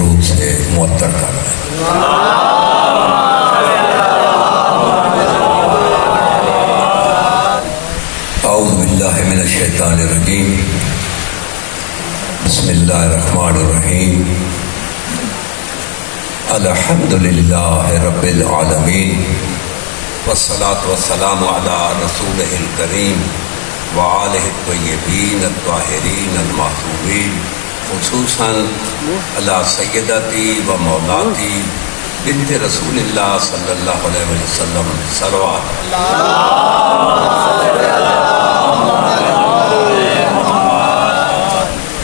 درود سے معطر کر رہے ہیں۔ اعوذ باللہ من الشیطان الرجیم، بسم اللہ الرحمن الرحیم، الحمدللہ رب العالمین، والصلاة والسلام علی رسولہ الکریم وآلہ الطیبین الطاہرین المعصومین، خصوصاً علی سیدتی و مولاتی بنت رسول اللہ صلی اللہ علیہ وسلم صلوات۔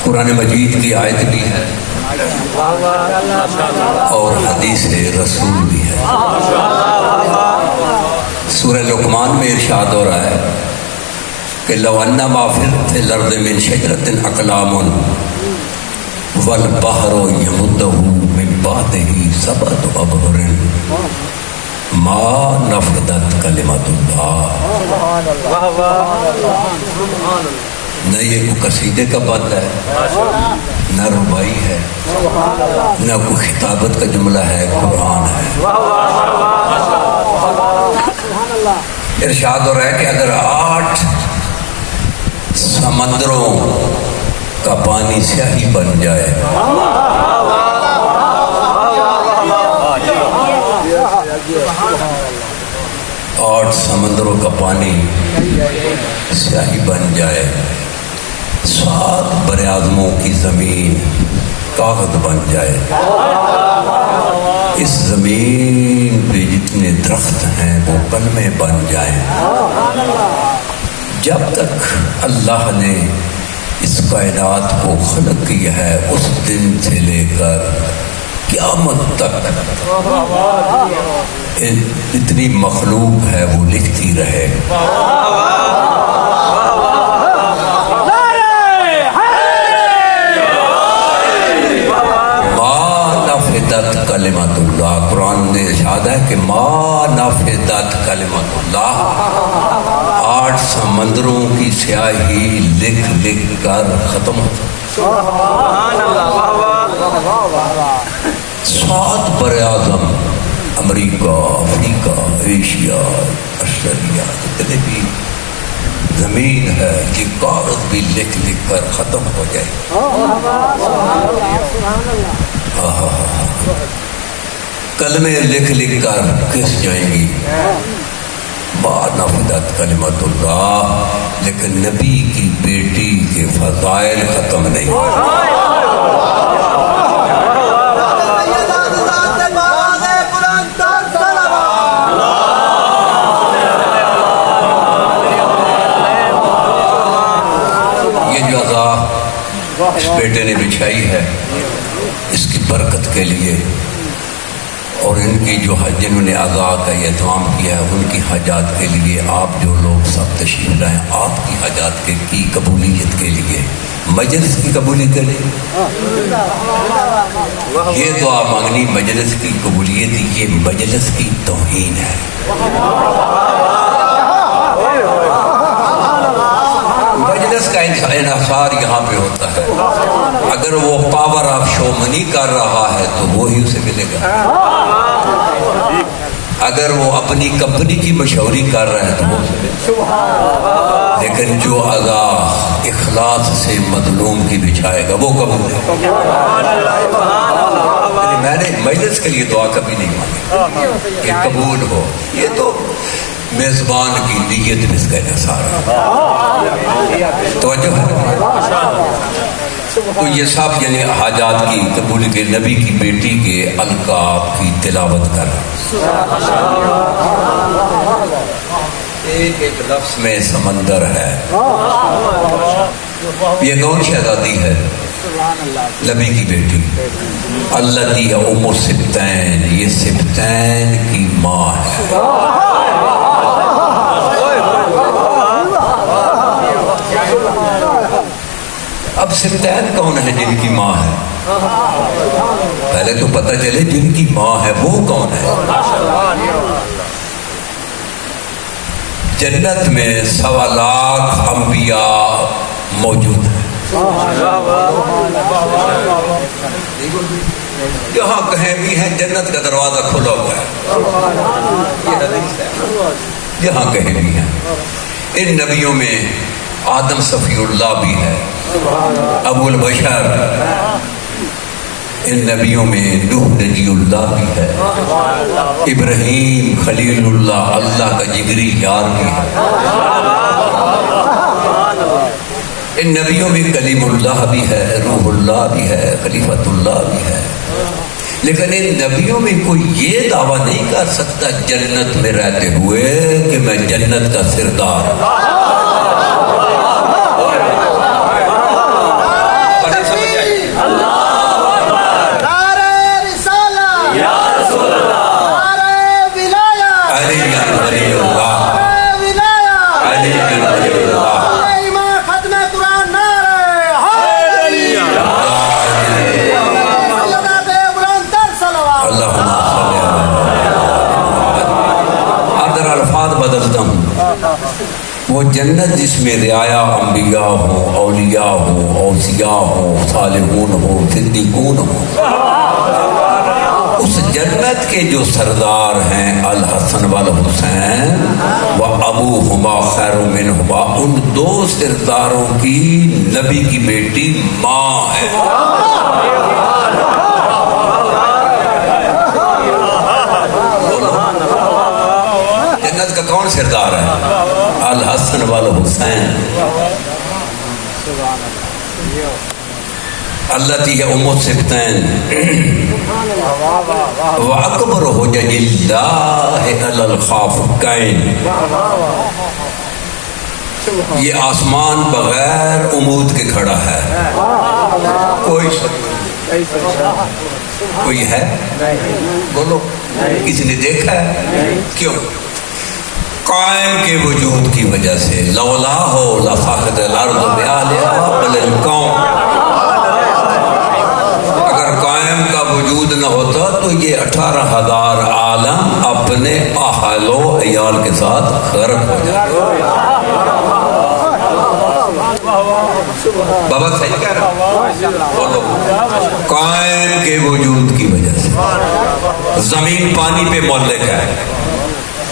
قرآن مجید کی آیت بھی ہے اور حدیث رسول بھی ہے۔ سورہ لقمان میں ارشاد ہو رہا ہے کہ لو ان ما فی الارض من شجرۃ اقلام والبحر یمدہ من بعدہ سبعۃ ابحر ما نفدت کلمۃ اللہ۔ نہ یہ کوئی قصیدے کا بات ہے، نہ ربائی ہے، نہ کوئی خطابت کا جملہ ہے، قرآن ہے۔ ارشاد ہو رہا ہے کہ اگر 8 سمندروں کا پانی سیاہی بن جائے، 8 سمندروں کا پانی سیاہی بن جائے، 7 براعظموں کی زمین کاغذ بن جائے، اس زمین پہ جتنے درخت ہیں وہ کلمے بن جائیں، جب تک اللہ نے اس کائنات کو خلق کیا ہے اس دن سے لے کر قیامت تک اتنی مخلوق ہے وہ لکھتی رہے۔ کلمۃ اللہ، قرآن نے ارشاد ہے کہ ما نفدت کلمۃ اللہ، 8 سمندروں کی سیاہی لکھ لکھ کر ختم ہو، 7 براعظم امریکہ، افریقہ، ایشیا، آسٹریلیا، جتنے بھی زمین ہے یہ کاغذ بھی لکھ لکھ کر ختم ہو جائے۔ کلمے لکھ لکھ کر کس جائیں گی، ما نفدت کلمۃ اللہ، لیکن نبی کی بیٹی کے فضائل ختم نہیں ہوئے۔ یہ جو عطا اس بیٹے نے بچھائی ہے اس کی برکت کے لیے، اور ان کی جو جنہوں نے عطا کا اہتمام کیا ہے ان کی حاجات کے لیے، آپ جو لوگ سب تشریف لائیں آپ کی حاجات کی قبولیت کے لیے، مجلس کی قبولیت کے لیے یہ دعا مانگنی، مجلس کی قبولیت، یہ مجلس کی توہین ہے۔ مجلس کا انحصار یہاں پہ ہوتا ہے، اگر وہ پاور آف شو منی کر رہا ہے تو وہی اسے ملے گا، اگر وہ اپنی کمپنی کی مشہوری کر رہا ہے تو وہ اسے ملے گا، لیکن جو عطا اخلاص سے مظلوم کی بچھائے گا وہ قبول ہے۔ میں نے مجلس کے لیے دعا کبھی نہیں مانگی کہ قبول ہو، یہ تو میزبان کی نیت میں اس کا انحصار ہے۔ توجہ ہے؟ تو یہ سب یعنی حاجات کی قبول کے، نبی کی بیٹی کے القاب کی تلاوت کر، ایک ایک لفظ میں سمندر ہے۔ یہ کون شہزادی ہے؟ نبی کی بیٹی، التی ام السبتین، یہ سبتین کی ماں ہے۔ اب سبتین کون ہے جن کی ماں ہے؟ پہلے تو پتہ چلے جن کی ماں ہے وہ کون ہے۔ جنت میں 1.25 لاکھ انبیاء موجود ہیں، جہاں کہیں بھی ہیں جنت کا دروازہ کھلا ہوا ہے، یہ حدیث ہے، جہاں کہیں بھی ہیں۔ ان نبیوں میں آدم صفی اللہ بھی ہے، ابو البشر، ان نبیوں میں نوح نجی اللہ بھی ہے، ابراہیم خلیل اللہ، اللہ کا جگری یار بھی ہے۔ ان نبیوں میں کلیم اللہ بھی ہے، روح اللہ بھی ہے، خلیفۃ اللہ بھی ہے۔ لیکن ان نبیوں میں کوئی یہ دعویٰ نہیں کر سکتا جنت میں رہتے ہوئے کہ میں جنت کا سردار ہوں۔ وہ جنت جس میں رعایا انبیاء ہوں، اولیاء ہوں، اوصیاء ہوں، صالحون ہوں، صدیقون ہوں، اس جنت کے جو سردار ہیں الحسن والحسین و ابوہما خیر منہما، ان دو سرداروں کی نبی کی بیٹی ماں ہے۔ جنت کا کون سردار ہے؟ الحسن والحسین۔ التی ہے ام السبتین واکبر حجج اللہ علی الخافقین۔ یہ آسمان بغیر امود کے کھڑا ہے، کوئی کوئی ہے؟ بولو، کسی نے دیکھا ہے؟ کیوں؟ قائم کے وجود کی وجہ سے، لولا ہو لفاقت الارض بآلہا بل القوم، اگر قائم کا وجود نہ ہوتا تو یہ 18,000 عالم اپنے اہل و عیال کے ساتھ غرق ہو جاتے۔ بابا صحیح کہہ رہا، بولو، قائم کے وجود کی وجہ سے۔ زمین پانی پہ مولک ہے،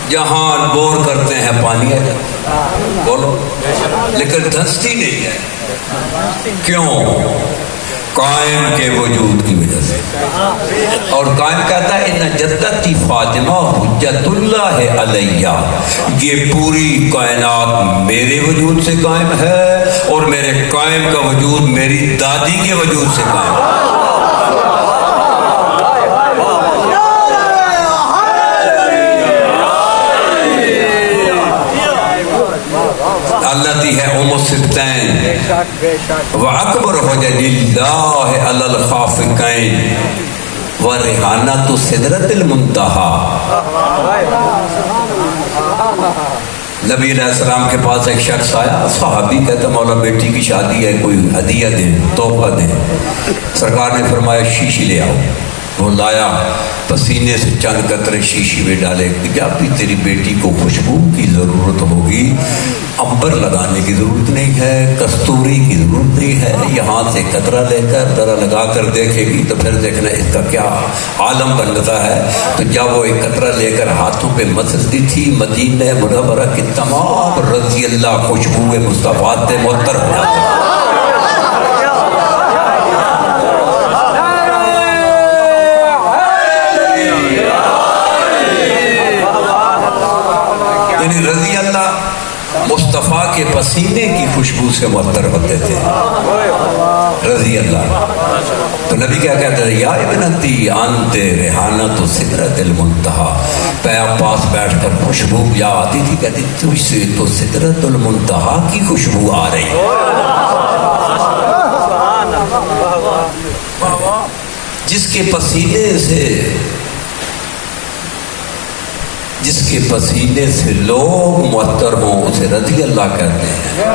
جہاں بور کرتے ہیں پانی ہے، بولو، لیکن دھنستی نہیں ہے۔ کیوں؟ قائم کے وجود کی وجہ سے۔ اور قائم کہتا ہے ان جدتی فاطمہ حجت اللہ علیہ، یہ پوری کائنات میرے وجود سے قائم ہے، اور میرے قائم کا وجود میری دادی کے وجود سے قائم ہے۔ التی ہے ام السبتین واکبر حجج اللہ علی الخافقین وریحانۃ سدرۃ المنتہی۔ نبی علیہ السلام کے پاس ایک شخص آیا، صحابی کہتا مولا بیٹی کی شادی ہے، کوئی ہدیہ دیں، تحفہ دیں۔ سرکار نے فرمایا شیشی لے آؤ۔ وہ لایا، پسینے سے چند قطرے شیشی میں ڈالے کہ جب بھی تیری بیٹی کو خوشبو کی ضرورت ہوگی، عنبر لگانے کی ضرورت نہیں ہے، کستوری کی ضرورت نہیں ہے، یہاں سے قطرہ لے کر ذرا لگا کر دیکھے گی تو پھر دیکھنا اس کا کیا عالم بنتا ہے۔ تو جب وہ ایک قطرہ لے کر ہاتھوں پہ مسلتی تھی، مدینہ منورہ کی تمام رضی اللہ خوشبوئے مصطفیٰ سے معطر ہو جاتا۔ رضی اللہ مصطفیٰ کے پسینے کی خوشبو سے معطر ہوتے تھے، رضی اللہ۔ تو نبی کیا کہتے ہیں؟ یا ابنتی انت ریحانۃ سدرۃ المنتہی۔ پیر پاس بیٹھ کر خوشبو یا آتی تھی، کہتی تجھ سے تو سدرۃ المنتہی کی خوشبو آ رہی ہے۔ جس کے پسینے سے لوگ معطر ہوں اسے رضی اللہ کہتے ہیں،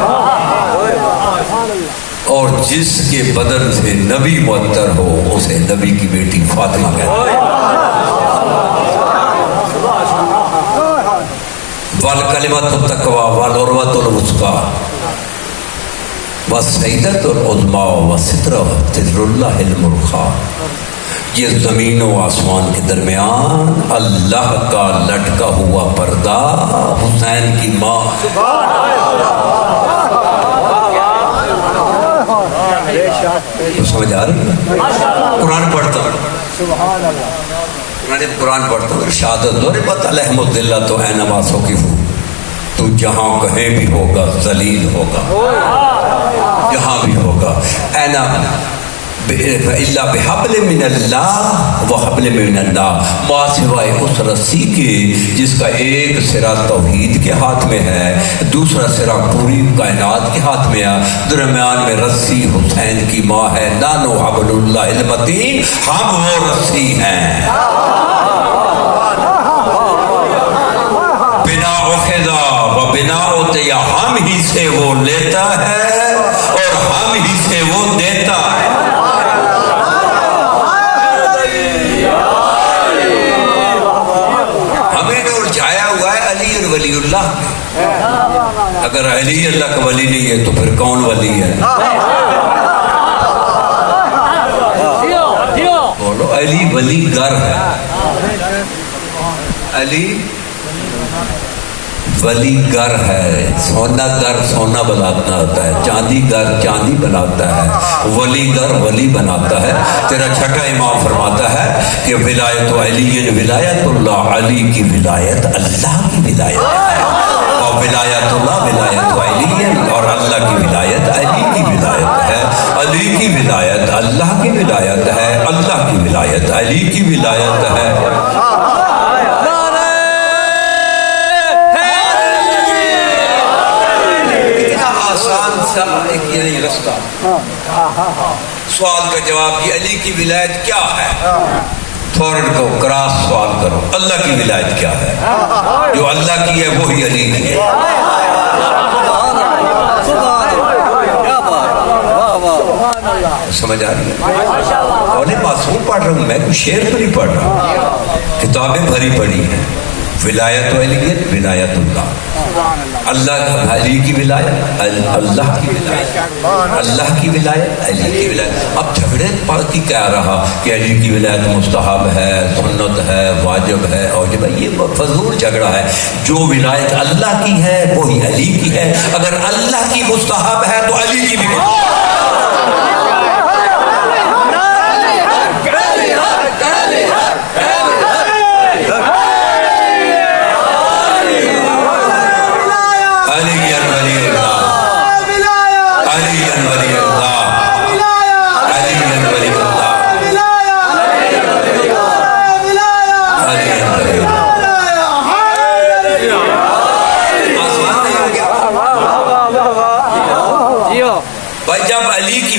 اور جس کے بدن سے نبی معطر ہو اسے نبی کی بیٹی فاطمہ کہتے ہیں۔ والکلمۃ التقویٰ والعروۃ الوثقیٰ والسیدۃ العظمیٰ وسترہ ستر اللہ المرخیٰ۔ یہ زمین و آسمان کے درمیان اللہ کا لٹکا ہوا پردہ حسین کی ماں تو سمجھ آ رہی ہے؟ قرآن پڑھتا ہوں، قرآن پڑھتا ہوں، ارشاد ضربت علیہم الذلہ تو اینما ثقفوا، تو جہاں کہیں بھی ہوگا ذلیل ہوگا، جہاں بھی ہوگا، اینا الا بحبل من اللہ وحبل من اللہ، ما سوائے اس رسی کے جس کا ایک سرا توحید کے ہاتھ میں ہے، دوسرا سرا پوری کائنات کے ہاتھ میں ہے، درمیان میں رسی حسین کی ماں ہے، نانو حبل اللہ المتین، ہم وہ رسی ہیں، بنا اخذا و بنا اتیا، ہم ہی سے وہ لیتا ہے اور ہم ہی سے وہ دیتا ہے۔ ولی اللہ ہے، اگر علی اللہ کا ولی نہیں ہے تو پھر کون ولی ہے؟ بولو، علی ولی گر ہے، علی ولی گر ہے، سونا گر سونا بناتا ہوتا ہے، چاندی گر چاندی بناتا ہے، ولی گر ولی بناتا ہے۔ تیرا چھٹا امام فرماتا ہے کہ ولایت علی ولایت اللہ، علی کی ولایت اللہ کی ولایت ہے، اور ولایت اللہ ولایت علی، اور اللہ کی ولایت علی کی ولایت ہے، علی کی ولایت اللہ کی ولایت ہے، اللہ کی ولایت علی کی ولایت ہے۔ ایک یہ نہیں رستہ، سوال کا جواب یہ علی کی ولایت کیا ہے، فوراً کو کراس سوال کرو، اللہ کی ولایت کیا ہے، جو اللہ کی ہے وہی علی کی ہے۔ سمجھ آ رہی ہے؟ اور نہیں معصوم پڑھ رہا ہوں میں، کوئی شعر تو نہیں پڑھ رہا، کتابیں بھری پڑھی ہیں۔ ولایت علیت ولایت اللہ، اللہ علی کی ولایت اللہ کی ولایت، اللہ کی ولایت علی کی ولایت۔ اب جھگڑے کی کیا رہا کہ علی کی ولایت مستحب ہے، سنت ہے، واجب ہے، اور جب یہ فضول جھگڑا ہے۔ جو ولایت اللہ کی ہے وہی علی کی ہے، اگر اللہ کی مستحب ہے تو علی کی بھی مستحب ہے۔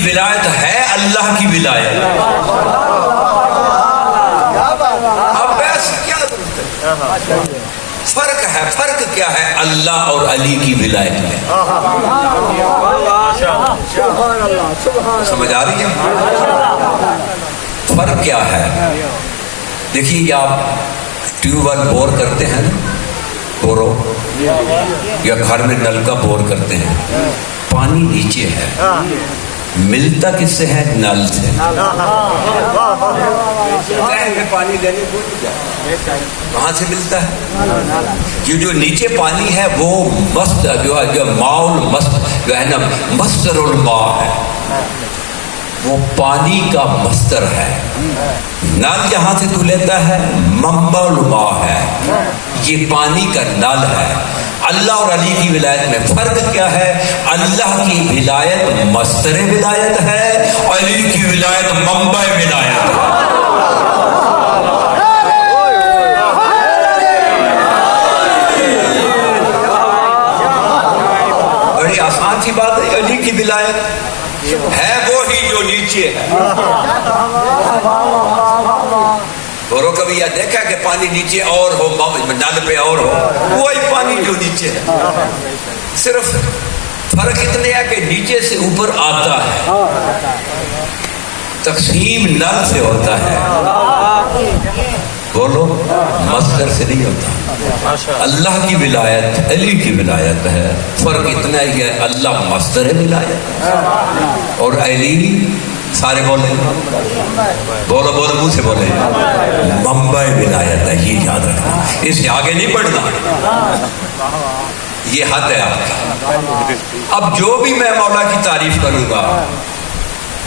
ولایت ہے اللہ کی ولایت، اب بحث کیا ضرورت ہے؟ فرق ہے، فرق کیا ہے اللہ اور علی کی ولایت میں؟ سمجھ آ رہی ہے؟ فرق کیا ہے؟ دیکھیے آپ ٹیوب ویل بور کرتے ہیں نا، بورو یا گھر میں نل کا بور کرتے ہیں، پانی نیچے ہے، ملتا کس سے ہے؟ نل سے۔ پانی لینے کہاں سے ملتا ہے؟ یہ جو نیچے پانی ہے وہ مست جو ماؤل مست جو ہے نا، مصدر الماء ہے، وہ پانی کا مصدر ہے۔ نل جہاں سے تو لیتا ہے منبع الماء ہے، یہ پانی کا نل ہے۔ اللہ اور علی کی ولایت میں فرق کیا ہے؟ اللہ کی ولایت مصدر ولایت ہے، علی کی ولایت منبع ولایت ہے۔ بڑی آسان سی بات ہے، علی کی ولایت ہے وہی جو نیچے ہے۔ اور کبھی یہ دیکھا کہ پانی نیچے اور ہو، نل پہ اور ہو، وہی پانی جو نیچے ہے، صرف فرق اتنے ہے کہ نیچے سے اوپر آتا ہے، تقسیم نل سے ہوتا ہے، بولو مصدر سے نہیں ہوتا۔ اللہ کی ولایت علی کی ولایت ہے، فرق اتنا ہی ہے، اللہ مصدر ولایت اور علی سارے بولے بولو بولو منہ سے بولے منبع ولایت ہے، یہ یاد رکھنا، اس سے آگے نہیں بڑھنا، یہ حد ہے آپ کا۔ اب جو بھی میں مولا کی تعریف کروں گا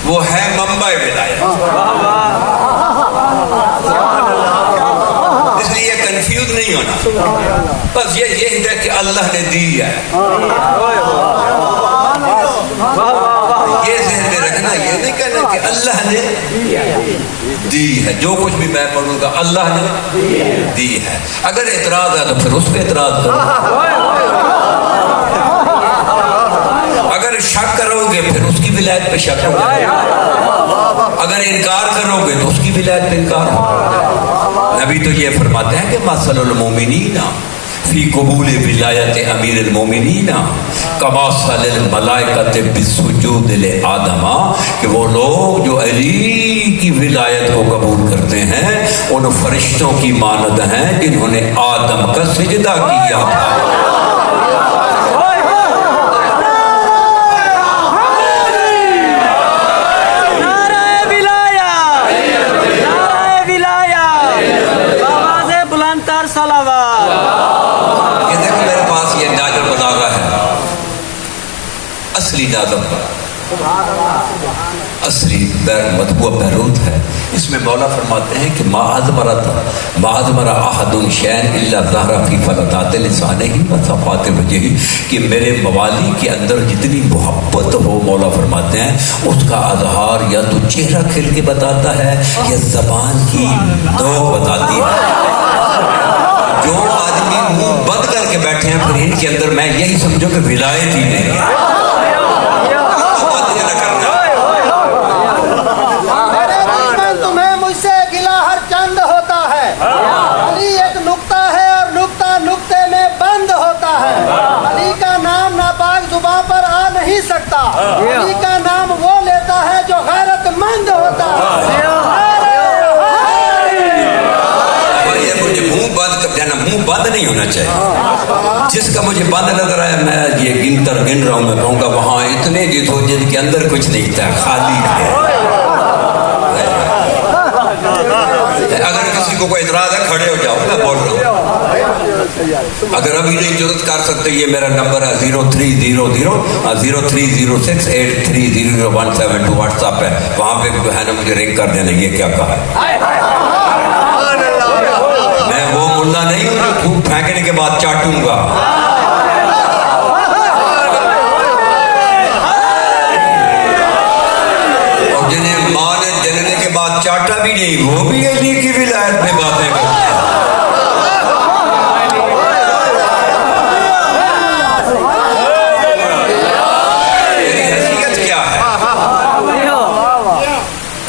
وہ ہے منبع ولایت، اس لیے کنفیوز نہیں ہونا، بس یہ ہے کہ اللہ نے دی ہے، یہ ذہن میں رکھنا، یہ نہیں کہنا کہ اللہ نے دی ہے، جو کچھ بھی میں پڑھوں گا اللہ نے دی ہے۔ اگر اعتراض ہے تو پھر اس پہ اعتراض کرو، اگر شک کرو گے پھر اس کی ولایت پہ شک ہوگا، اگر انکار کرو گے تو اس کی ولایت پہ انکار ہوگا۔ نبی تو یہ فرماتے ہیں کہ مثل المومنین فی قبول ولایت امیر المومنین کمثل الملائکۃ بالسجود لآدم، کہ وہ لوگ جو علی کی ولایت کو قبول کرتے ہیں ان فرشتوں کی مانند ہیں جنہوں نے آدم کا سجدہ کیا تھا۔ اصلی مطبوع بیروت ہے، اس میں مولا فرماتے ہیں کہ ما اضمر احد شیئا الا ظہر فی فلتات لسانہ و صفات وجہہ، کہ میرے موالی کے اندر جتنی محبت ہو مولا فرماتے ہیں اس کا اظہار یا تو چہرہ کھل کے بتاتا ہے یا زبان کی دوق بتاتی ہے۔ جو آدمی منہ بند کر کے بیٹھے ہیں پھر ان کے اندر میں یہی سمجھو کہ ولایت ہی نہیں ہے۔ علی کا نام وہ لیتا ہے جو غیرت مند ہوتا ہے۔ مجھے منہ بند کر دینا، منہ بند نہیں ہونا چاہیے۔ جس کا مجھے بند نظر آیا میں یہ گن رہا ہوں، میں کہوں گا وہاں اتنے جس ہو جن کے اندر کچھ نہیں تھا، خالی ہے۔ اگر کسی کو کوئی اعتراض ہے کھڑے ہو جاؤ، میں بول رہا ہوں۔ اگر ابھی نہیں جرت کر سکتے یہ میرا نمبر ہے 0300-0306830017 واٹس ایپ ہے، وہاں پہ جو ہے نا مجھے رنگ کر دینا یہ کیا کہا ہے۔ میں وہ ملا نہیں ہوں جو تھوک پھینکنے کے بعد چاٹوں گا۔ اور جنہیں ماں نے جننے کے بعد چاٹا بھی نہیں وہ بھی علی کی ولایت میں باتیں کرتے ہیں۔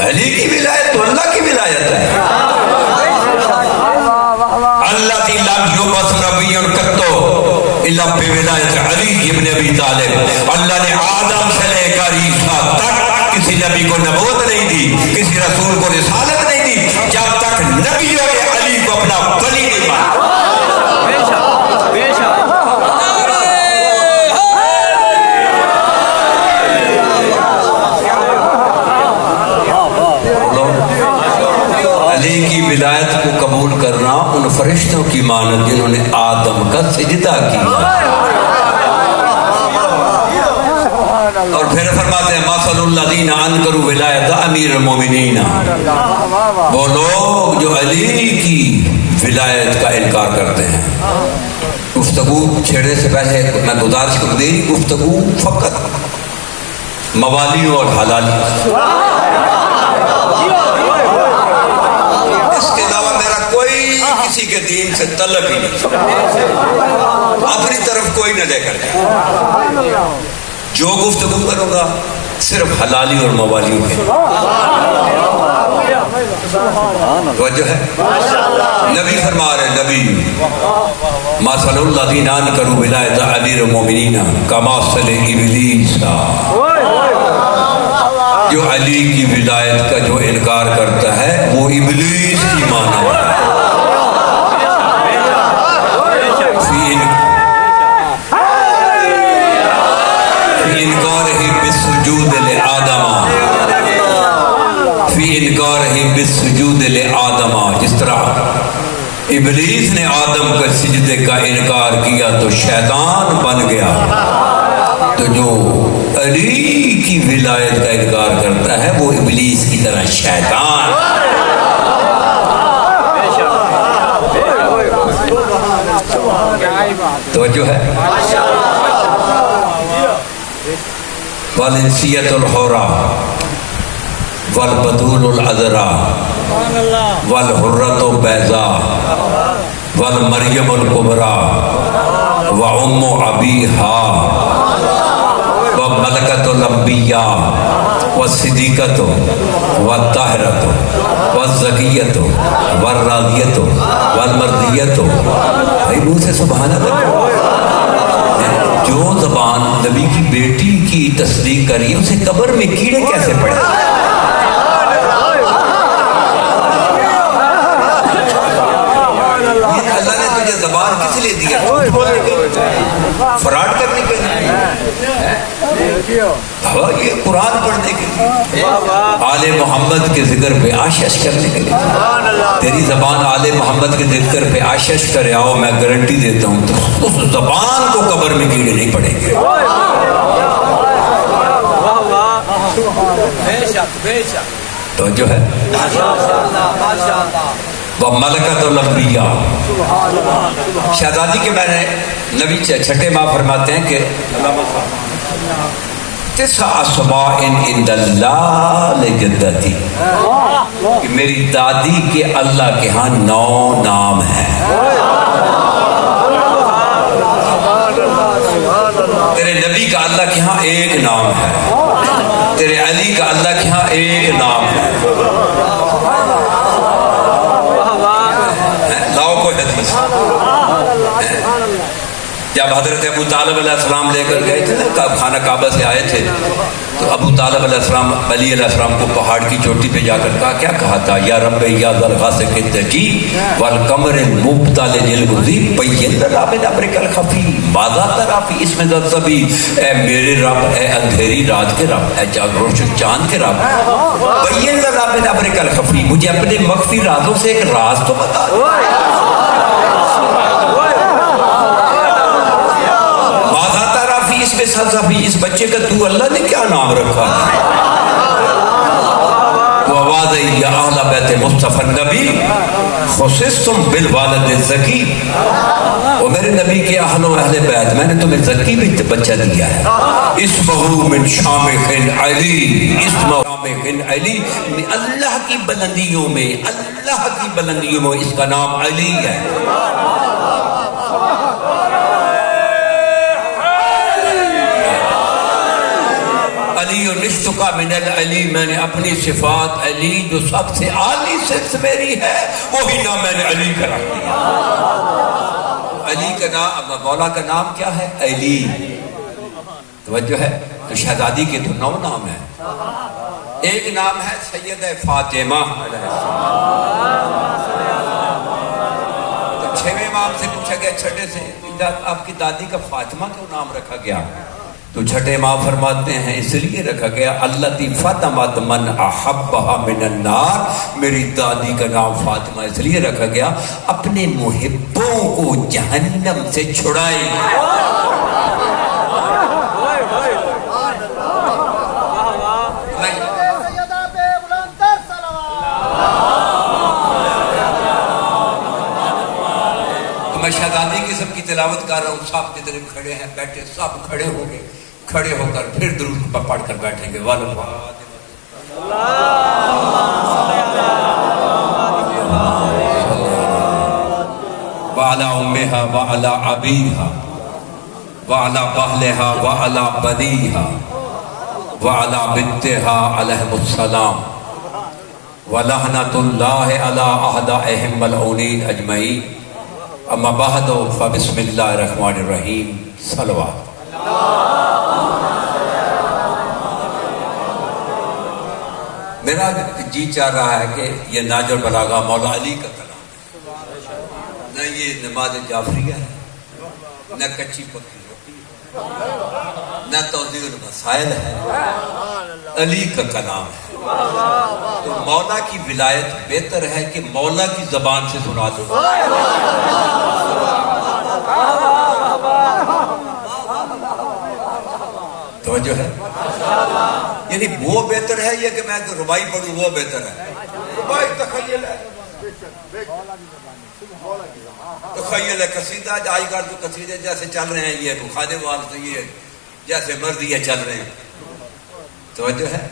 علی کی ولایت تو اللہ کی ولایت ہے۔ اللہ تی لم یبعث نبی قط الا بولایت علی ابن ابی طالب، اللہ نے آدم سے لے کر عیسیٰ تک کسی نبی کو نبوت نہیں دی، کسی رسول کو رسالت نہیں دی جب تک نبیوں نے علی کو اپنا ولی نہیں مانا۔ ولایت کو قبول کرنا ان فرشتوں کی مانند جنہوں نے آدم کا سجدہ کیا۔ اور پھر فرماتے ہیں مثل الذین انکروا ولایت امیر المومنین، وہ لوگ جو علی کی ولایت کا انکار کرتے ہیں۔ گفتگو چھیڑنے سے پہلے میں گزارش کروں، میری گفتگو فقط موالی اور حلالی، کسی کے دین سے طلب ہی نہیں، اپنی طرف کوئی نہ لے کر جائے۔ جو گفتگو کروں گا صرف حلالی اور موالیوں کے۔ توجہ ہے، نبی فرما رہے نبی مثل الذین انکروا ولایت امیر المومنین کمثل ابلیس، جو علی کی ولایت کا جو انکار کرتا ہے وہ ابلیس کی مانند ہے۔ بالسجود لآدم، جس طرح ابلیس نے آدم کے سجدے کا انکار کیا تو شیطان بن گیا، تو جو علی کی ولایت کا انکار کرتا ہے وہ ابلیس کی طرح شیطان۔ توجہ ہے؟ والانسیت الحورا والبدول العذرا والحرۃ بیضا والمریم الکبریٰ وام ابیہا وملکۃ الانبیاء والصدیقۃ والطاہرۃ والزکیۃ والراضیۃ والمرضیۃ۔ بھائی منہ سے سبحان اللہ۔ جو زبان نبی کی بیٹی کی تصدیق کری ہے اسے قبر میں کیڑے کیسے پڑے؟ اللہ نے تجھے زبان کس لیے دیا؟ فراڈ کرنے کے لیے؟ یہ قرآن پڑھنے کے لیے، آل محمد کے ذکر پہ آشش کرنے کے لیے۔ تیری زبان آل محمد کے ذکر پہ آشش کرے آؤ، میں گارنٹی دیتا ہوں تو اس زبان کو قبر میں کیڑے نہیں پڑیں گے۔ تو جو ہے وہ ملکۃ الانبیاء، شہزادی کے میں نے نبی چھٹے ماہ فرماتے ہیں کہ تسع اسماء عند اللہ لجدتی، کہ میری دادی کے اللہ کے ہاں 9 نام ہیں۔ تیرے نبی کا اللہ کے ہاں 1 نام ہے، تیرے علی کا اللہ کے ہاں 1 نام ہے۔ لاؤ کوئی حدیث۔ جب حضرت ابو طالب علیہ السلام لے کر گئے تھے نا خانہ کعبہ سے آئے تھے، تو ابو طالب علیہ السلام علی علیہ السلام کو پہاڑ کی چوٹی پہ جا کر کہا، کیا کہا تھا؟ یا رب یا ذا الغاسق الدجی والقمر المبتل للغزی بین لنا من امرک الخفی ماذا تری فی اسم ذی الصبی۔ اے میرے رب، اے اندھیری رات کے رب، اے روشن چاند کے رب، بین لنا من امرک الخفی، مجھے اپنے مخفی رازوں سے ایک راز تو بتا دو۔ اس بچے کا تو اللہ نے کیا نام رکھا؟ وَوَعَدَ يَا أَهْلَ بَيْتِ مُصْطَفَى النَّبِي خُصِّصْتُمْ بِالْوَالِدِ الزَّكِي، وہ میرے نبی کے اہل و اہل بیت، میں نے تمہیں زکی بھی بچہ دیا ہے۔ اسمہ من شامخ علی، اسمہ شامخ علی، اللہ کی بلندیوں میں، اللہ کی بلندیوں میں اس کا نام علی ہے۔ علی نشتقا من العلی، میں نے اپنی صفات علی جو سب سے عالی صفت میری ہے وہی نام میں نے علی کا رکھ دیا۔ علی کا نام، مولا کا نام کیا ہے؟ علی۔ توجہ ہے؟ تو شہزادی کے تو 9 نام ہیں۔ ایک نام ہے سیدہ فاطمہ علیہ السلام۔ تو 6ویں امام سے پوچھا گیا چھٹے سے، آپ کی دادی کا فاطمہ کیوں نام رکھا گیا؟ تو چھٹے امام فرماتے ہیں اس لیے رکھا گیا اللتی فاطمۃ من احبھا من النار، میری دادی کا نام فاطمہ اس لیے رکھا گیا اپنے محبوں کو جہنم سے چھڑائے۔ میں شہزادی کی سب کی تلاوت کر رہا ہوں، سب جتنے کھڑے ہیں بیٹھے سب کھڑے ہوں گے، کھڑے ہو کر پھر درود پڑھ کر بیٹھیں گے۔ وعلی امہا وعلی ابیہا وعلی بہلہا وعلی بنیہا وعلی بنتہا علیہم السلام ولعنۃ اللہ علی اعدائہم ملعونین اجمعین۔ اما بعد فبسم اللہ الرحمن الرحیم، صلوات۔ میرا جی چاہ رہا ہے کہ یہ ناج البلاغہ مولا علی کا کلام ہے، نہ یہ نماز جعفریہ ہے، نہ کچی پکی روٹی ہے، نہ توضیح المسائل ہے، علی کا کلام ہے۔ تو مولا کی ولایت بہتر ہے کہ مولا کی زبان سے سنا دو؟ توجہ ہے؟ یعنی وہ بہتر ہے یا کہ میں ربائی پڑھوں وہ بہتر ہے؟ ربائی تخیل ہے، تخیل ہے، قصیدہ آج کل تو قصیدے جیسے چل رہے ہیں، یہ خادم وال سے یہ جیسے مرضی یہ چل رہے ہیں. توجہ ہے؟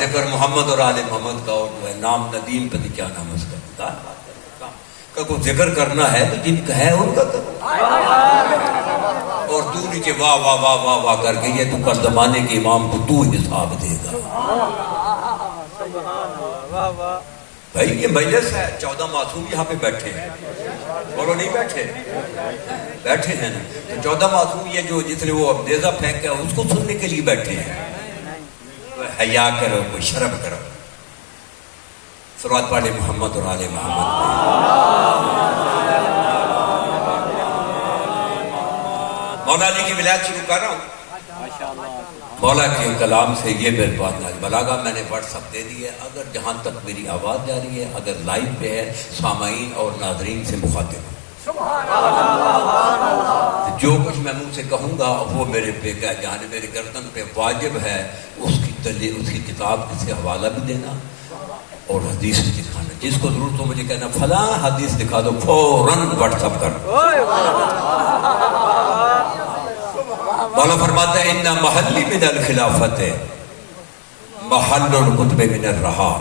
ذکر محمد اور آل محمد کا، اور جو ہے نام ندیم پتہ کیا نام ہے اس کا، کا کوئی ذکر کرنا ہے تو جن کا ہے ان کا کرو، اور تو نیچے واہ واہ واہ واہ واہ کر کے یہ تو کل زمانے کے امام کو تو حساب دے گا. بھائی یہ مجلس ہے، 14 معصوم یہاں پہ بیٹھے ہیں، بولو نہیں بیٹھے؟ بیٹھے ہیں نا. تو 14 معصوم یہ جو جس نے وہ نیزہ پھینکا اس کو سننے کے لیے بیٹھے ہیں. حیا کرو، کوئی شرم کرو. صلوات پڑھے محمد اور آل محمد. مولا علی کی ولایت شروع کر رہا ہوں. مولا کے کلام سے یہ میرے بات نہ بلاغا میں نے واٹس ایپ دے دی ہے. اگر جہاں تک میری آواز جا رہی ہے، اگر لائیو پہ ہے، سامعین اور ناظرین سے مخاطب ہوں. جو کچھ میں منہ سے کہوں گا وہ میرے پہ جہاں میرے گردن پہ واجب ہے اس کی کتاب سے حوالہ بھی دینا اور حدیث بھی دکھانا. جس کو ضرورت ہو مجھے کہنا فلاں حدیث دکھا دو، فوراً واٹس ایپ کر دو. مولا فرماتا ہے ان محلی من الخلافت محل القطب من الرہا.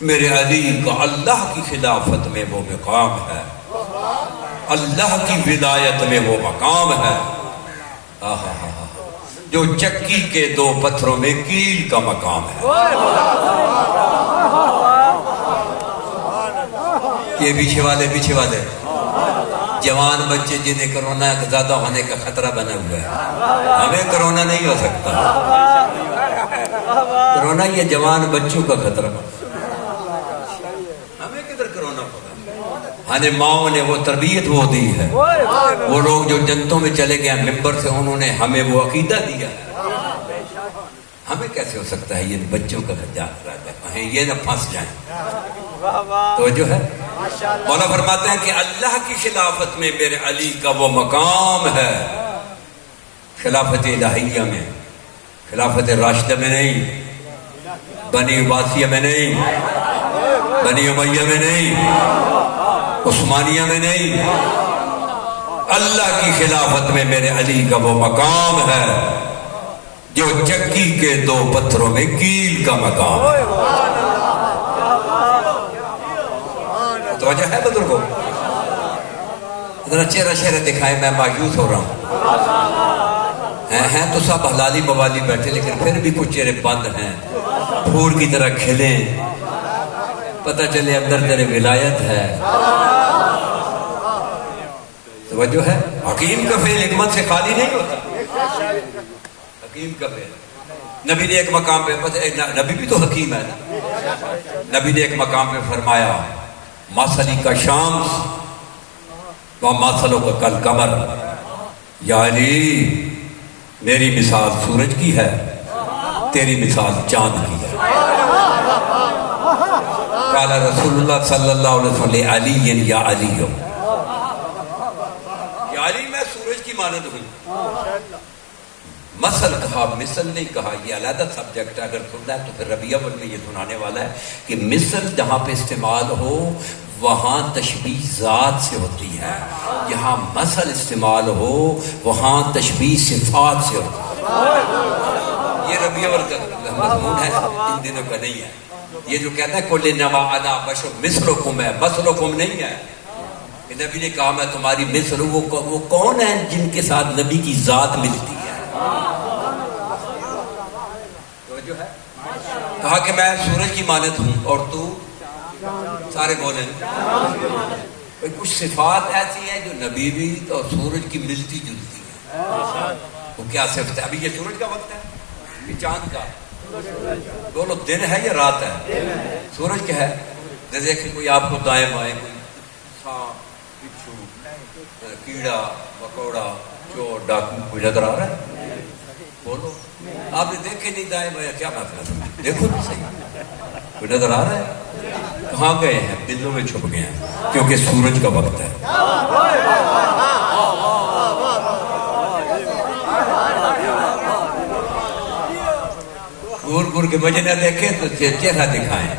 میرے علی کا اللہ کی خلافت میں وہ مقام ہے، اللہ کی ولایت میں وہ مقام ہے جو چکی کے 2 پتھروں میں کیل کا مقام ہے. یہ پیچھے والے جوان بچے جنہیں کرونا زیادہ ہونے کا خطرہ بنا ہوا ہے، ہمیں کرونا نہیں ہو سکتا. کرونا یہ جوان بچوں کا خطرہ، ہمیں کدھر کرونا ہوگا. ہمیں ماؤں نے وہ تربیت وہ دی ہے. وہ لوگ جو جنتوں میں چلے گئے ممبر سے، انہوں نے ہمیں وہ عقیدہ دیا. ہمیں کیسے ہو سکتا ہے یہ بچوں کا خجات رہتا ہے، کہیں یہ نہ پھنس جائیں. تو جو ہے مولا فرماتے ہیں کہ اللہ کی خلافت میں میرے علی کا وہ مقام ہے. خلافت الہیہ میں، خلافت راشدہ میں نہیں، بنی عباسیہ میں نہیں، بنی امیہ میں نہیں، عثمانیہ میں نہیں. اللہ کی خلافت میں میرے علی کا وہ مقام ہے جو چکی کے 2 پتھروں میں کیل کا مقام ہے. توجہ ہے بزرگوں؟ ذرا چہرہ دکھائے، میں مایوس ہو رہا ہوں. ہیں تو سب حلالی موالی بیٹھے، لیکن پھر بھی کچھ چہرے بند ہیں. پھول کی طرح کھلیں، پتہ چلے اندر تیرے ولایت ہے. توجہ ہے؟ حکیم کا فعل حکمت سے خالی نہیں ہوتا. حکیم کا فعل، نبی نے ایک مقام پہ، نبی بھی تو حکیم ہے نا. نبی نے ایک مقام پہ فرمایا ماسلی کا شامس و ماسلوں کا کل قمر. یا علی میری مثال سورج کی ہے، تیری مثال چاند کی ہے. قال رسول اللہ صلی اللہ علیہ وسلم علی یا علی، یا علی میں سورج کی مانند ہوں. مثل کہا، مثل نہیں کہا. یہ علیحدہ سبجیکٹ ہے، اگر سننا ہے تو پھر ربیع اول میں یہ سنانے والا ہے کہ مثل جہاں پہ استعمال ہو وہاں تشبیہ ذات سے ہوتی ہے، جہاں مثل استعمال ہو وہاں تشبیہ صفات سے ہوتی ہے. یہ ربیع اول کا مضمون ہے، ان دنوں کا نہیں ہے. یہ جو کہتا ہے کل انما انا بشر مثلکم ہے، مثلکم نہیں ہے. نبی نے کہا میں تمہاری مثل ہوں. وہ کون ہیں جن کے ساتھ نبی کی ذات ملتی ہے؟ تو جو ہے کہا کہ میں سورج کی مانند ہوں اور تو سارے بولیں. کچھ صفات ایسی ہیں جو نبی بھی اور سورج کی ملتی جلتی ہے. وہ کیا صفت ہے؟ ابھی یہ سورج کا وقت ہے، یہ چاند کا. دونوں دن ہے یا رات ہے؟ سورج کیا ہے؟ جیسے کہ کوئی آپ کو دائیں بائیں کوئی سانپ، بچھو، کیڑا مکوڑا، چور، ڈاکو کوئی نظر آ رہا ہے؟ بولو. آپ نے دیکھے نہیں دائیں بائیں، کیا مطلب ہے؟ دیکھو تو صحیح. کوئی نظر آ رہا ہے؟ کہاں گئے ہیں؟ دلوں میں چھپ گئے ہیں، کیونکہ سورج کا وقت ہے۔ گور گور کے وجہ نہ دیکھیں تو چہرہ دکھائیں،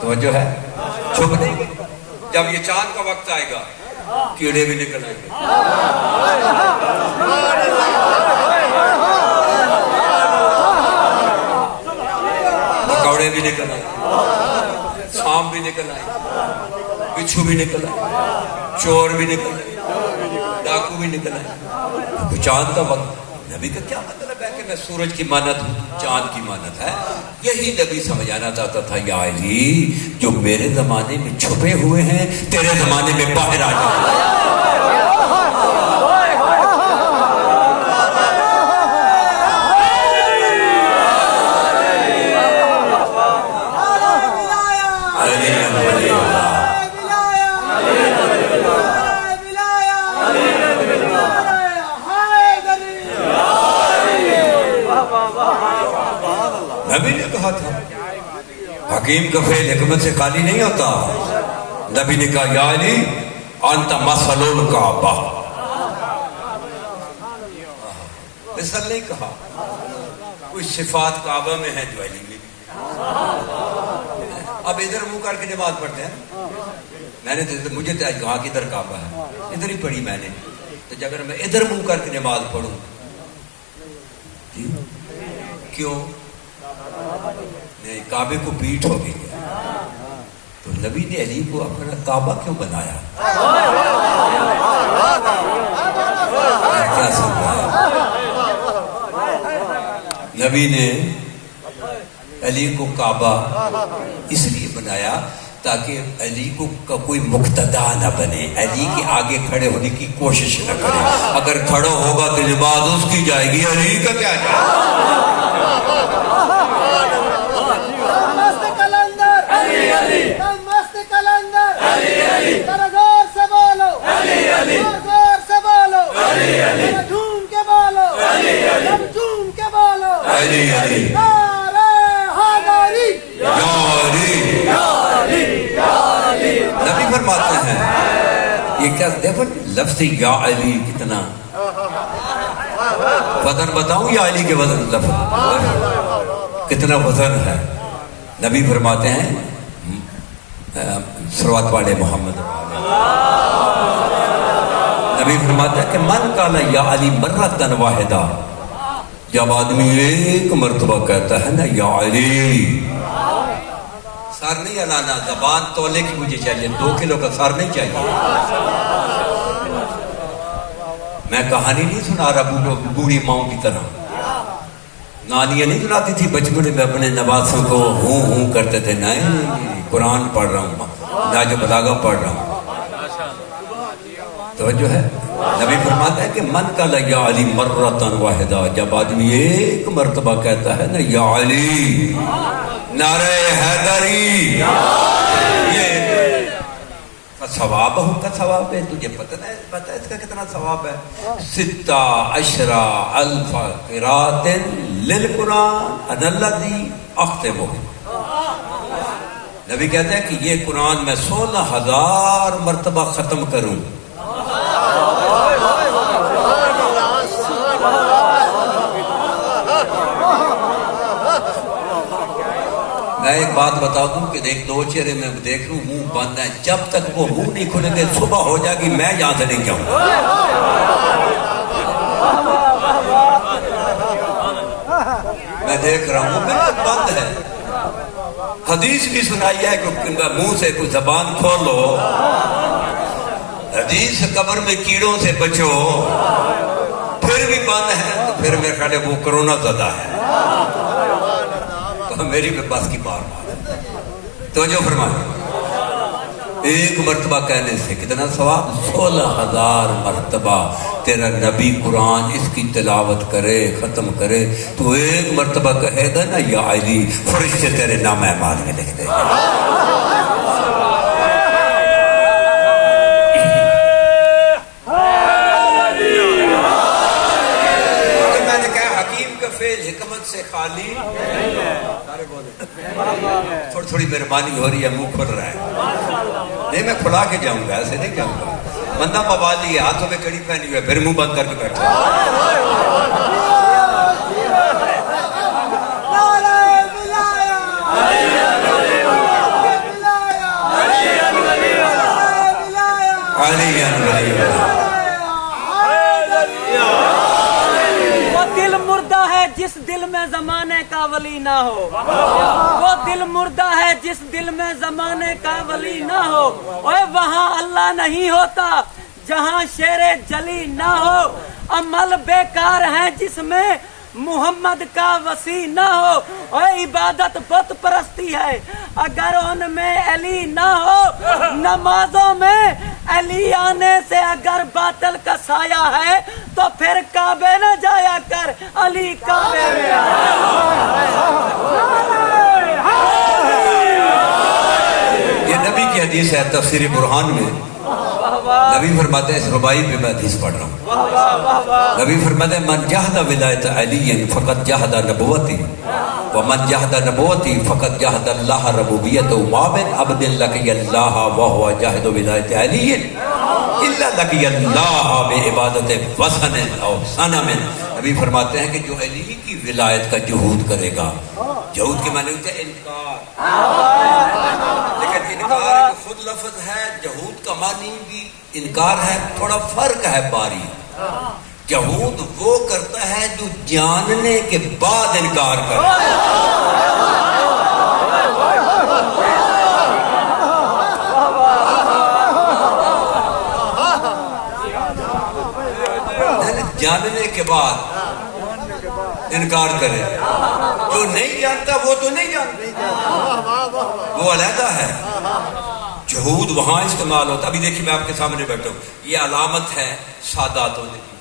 توجہ ہے؟ چھپ نہیں گئے۔ جب یہ چاند کا وقت آئے گا کیڑے بھی نکل آئیں گے، مکوڑے بھی نکل آئیں گے، سانپ بھی نکل آئیں گے، بچھو بھی نکل آئیں گے، چور بھی نکل آئیں گے، ڈاکو بھی نکل آئیں گے۔ تو چاند کا وقت، نبی کا کیا مطلب ہے کہ میں سورج کی مانت ہوں، چاند کی مانت ہے؟ یہی نبی سمجھانا چاہتا تھا، یا علی جو میرے زمانے میں چھپے ہوئے ہیں تیرے زمانے میں باہر آ جائیں۔ نبی نے کہا تھا، حکیم کا فعل حکمت سے خالی نہیں ہوتا۔ نبی نے کہا یا علی انت مثل الکعبہ، مثل نہیں کہا، کچھ صفات کعبہ میں ہیں جو علی میں بھی۔ اب ادھر منہ کر کے نماز پڑھتے ہیں، میں نے تو مجھے تو کہا کہ ادھر کعبہ ہے، ادھر ہی پڑھی میں نے، تو اگر میں ادھر منہ کر کے نماز پڑھوں کیوں؟ نہیں، کعبے کو پیٹھ ہو گئی ہے، تو نبی نے علی کو اپنا کعبہ کیوں بنایا؟ کیا سن رہا ہے؟ نبی نے علی کو کعبہ اس لیے بنایا تاکہ علی کو کوئی مقتدا نہ بنے، علی کے آگے کھڑے ہونے کی کوشش نہ کرے۔ اگر کھڑا ہوگا تو نماز اس کی جائے گی، علی کا کیا جائے گا؟ نبی فرماتے ہیں، یہ کیا دیکھو لفظ یا علی کتنا وزن بتاؤں، یا علی کے وزن لفظ کتنا وزن ہے۔ نبی فرماتے ہیں صلوات والے محمد، نبی فرماتے ہیں کہ من قال یا علی مرتن واحدہ، جب آدمی ایک مرتبہ کہتا ہے نا یا علی، سر نہیں ہلانا، زبان تولے کی مجھے چاہیے، 2 کلو کا سر نہیں چاہیے۔ میں کہانی نہیں سنا رہا بوڑھی ماؤں کی طرح، نانیاں نہیں سناتی تھی بچپن میں اپنے نواسوں کو ہوں کرتے تھے، نہیں، قرآن پڑھ رہا ہوں، ناج و بلاغہ پڑھ رہا ہوں۔ توجہ ہے؟ نبی فرماتا ہے کہ من قال یا علی مرتن واحدہ، جب آدمی ایک مرتبہ کہتا ہے نا یا علی، نعرہ حیدری، یہ ثواب ہو کا ثواب ہے، تجھے پتہ ہے اس کا کتنا ثواب ہے؟ 16 الف قراءۃ للقرآن انا الذی اختمہ۔ نبی کہتے ہیں کہ یہ قرآن میں 16,000 مرتبہ ختم کروں۔ میں ایک بات بتا دوں کہ ایک 2 چہرے میں دیکھ لوں منہ بند ہے، جب تک وہ منہ نہیں کھلیں گے صبح ہو جائے گی میں یہاں سے نہیں جاؤں گا۔ میں دیکھ رہا ہوں میں بند ہے۔ حدیث بھی سنائی ہے کہ منہ سے کوئی زبان کھولو، حدیث قبر میں کیڑوں سے بچو، پھر بھی بند ہے تو پھر میرے خیال ہے وہ کرونا زدہ ہے، میری بھی بس کی بار تو جو فرمایا ایک مرتبہ کہنے سے کتنا ثواب؟ 16,000 مرتبہ تیرا نبی قرآن اس کی تلاوت کرے، ختم کرے، تو ایک مرتبہ کہے گا نا یا علی، فرشتے تیرے نام اعمال میں لکھ دیں گے۔ حکمت سے خالی سارے بولے تھوڑی تھوڑی مہربانی ہو رہی ہے، منہ کھل رہا ہے. نہیں میں کھلا کے جاؤں گا، ایسے نہیں جاؤں گا. بندہ موالی ہے، ہاتھوں میں کڑی پہنی ہوئی ہے، پھر منہ بند کر کے بیٹھا ہے. وہ دل مردہ ہے جس دل میں زمانے کا ولی نہ ہو، وہ دل مردہ ہے جس دل میں زمانے کا ولی نہ ہو. اوے وہاں اللہ نہیں ہوتا جہاں شیر جلی نہ ہو. عمل بیکار ہے جس میں محمد کا وسیع نہ ہو. اوے عبادت بت پرستی ہے اگر ان میں علی نہ ہو. نمازوں میں علی آنے سے اگر باطل کا سایہ ہے تو پھر کعبے نہ جایا کر، علی کعبے میں. یہ نبی کی حدیث ہے تفسیر برہان میں. نبی فرماتے ہیں، اس ربائی پہ میں حدیث پڑھ رہا ہوں. نبی فرماتے ہیں من جہد ولایت علی فقط جہد نبوتی ومن جہد نبوتی فقط جہد اللہ ربوبیت. ما من عبد لقی اللہ وهو جاہد ولایت علی الا لقی اللہ بعبادت وثن او صنم. نبی فرماتے ہیں کہ جو علی کی ولایت کا جہود کرے گا، جہود کے معنی ہوتے ہیں انکار، لیکن انکار خود لفظ ہے، جہود کا معنی بھی انکار ہے، تھوڑا فرق ہے باری. جہود وہ کرتا ہے جو جاننے کے بعد انکار کرتا ہے. جاننے کے بعد انکار کرے. جو نہیں جانتا وہ تو نہیں جانتا، وہ علیحدہ ہے. جہود وہاں استعمال ہوتا. ابھی دیکھیے میں آپ کے سامنے بیٹھا ہوں، یہ علامت ہے سادات ہونے کی.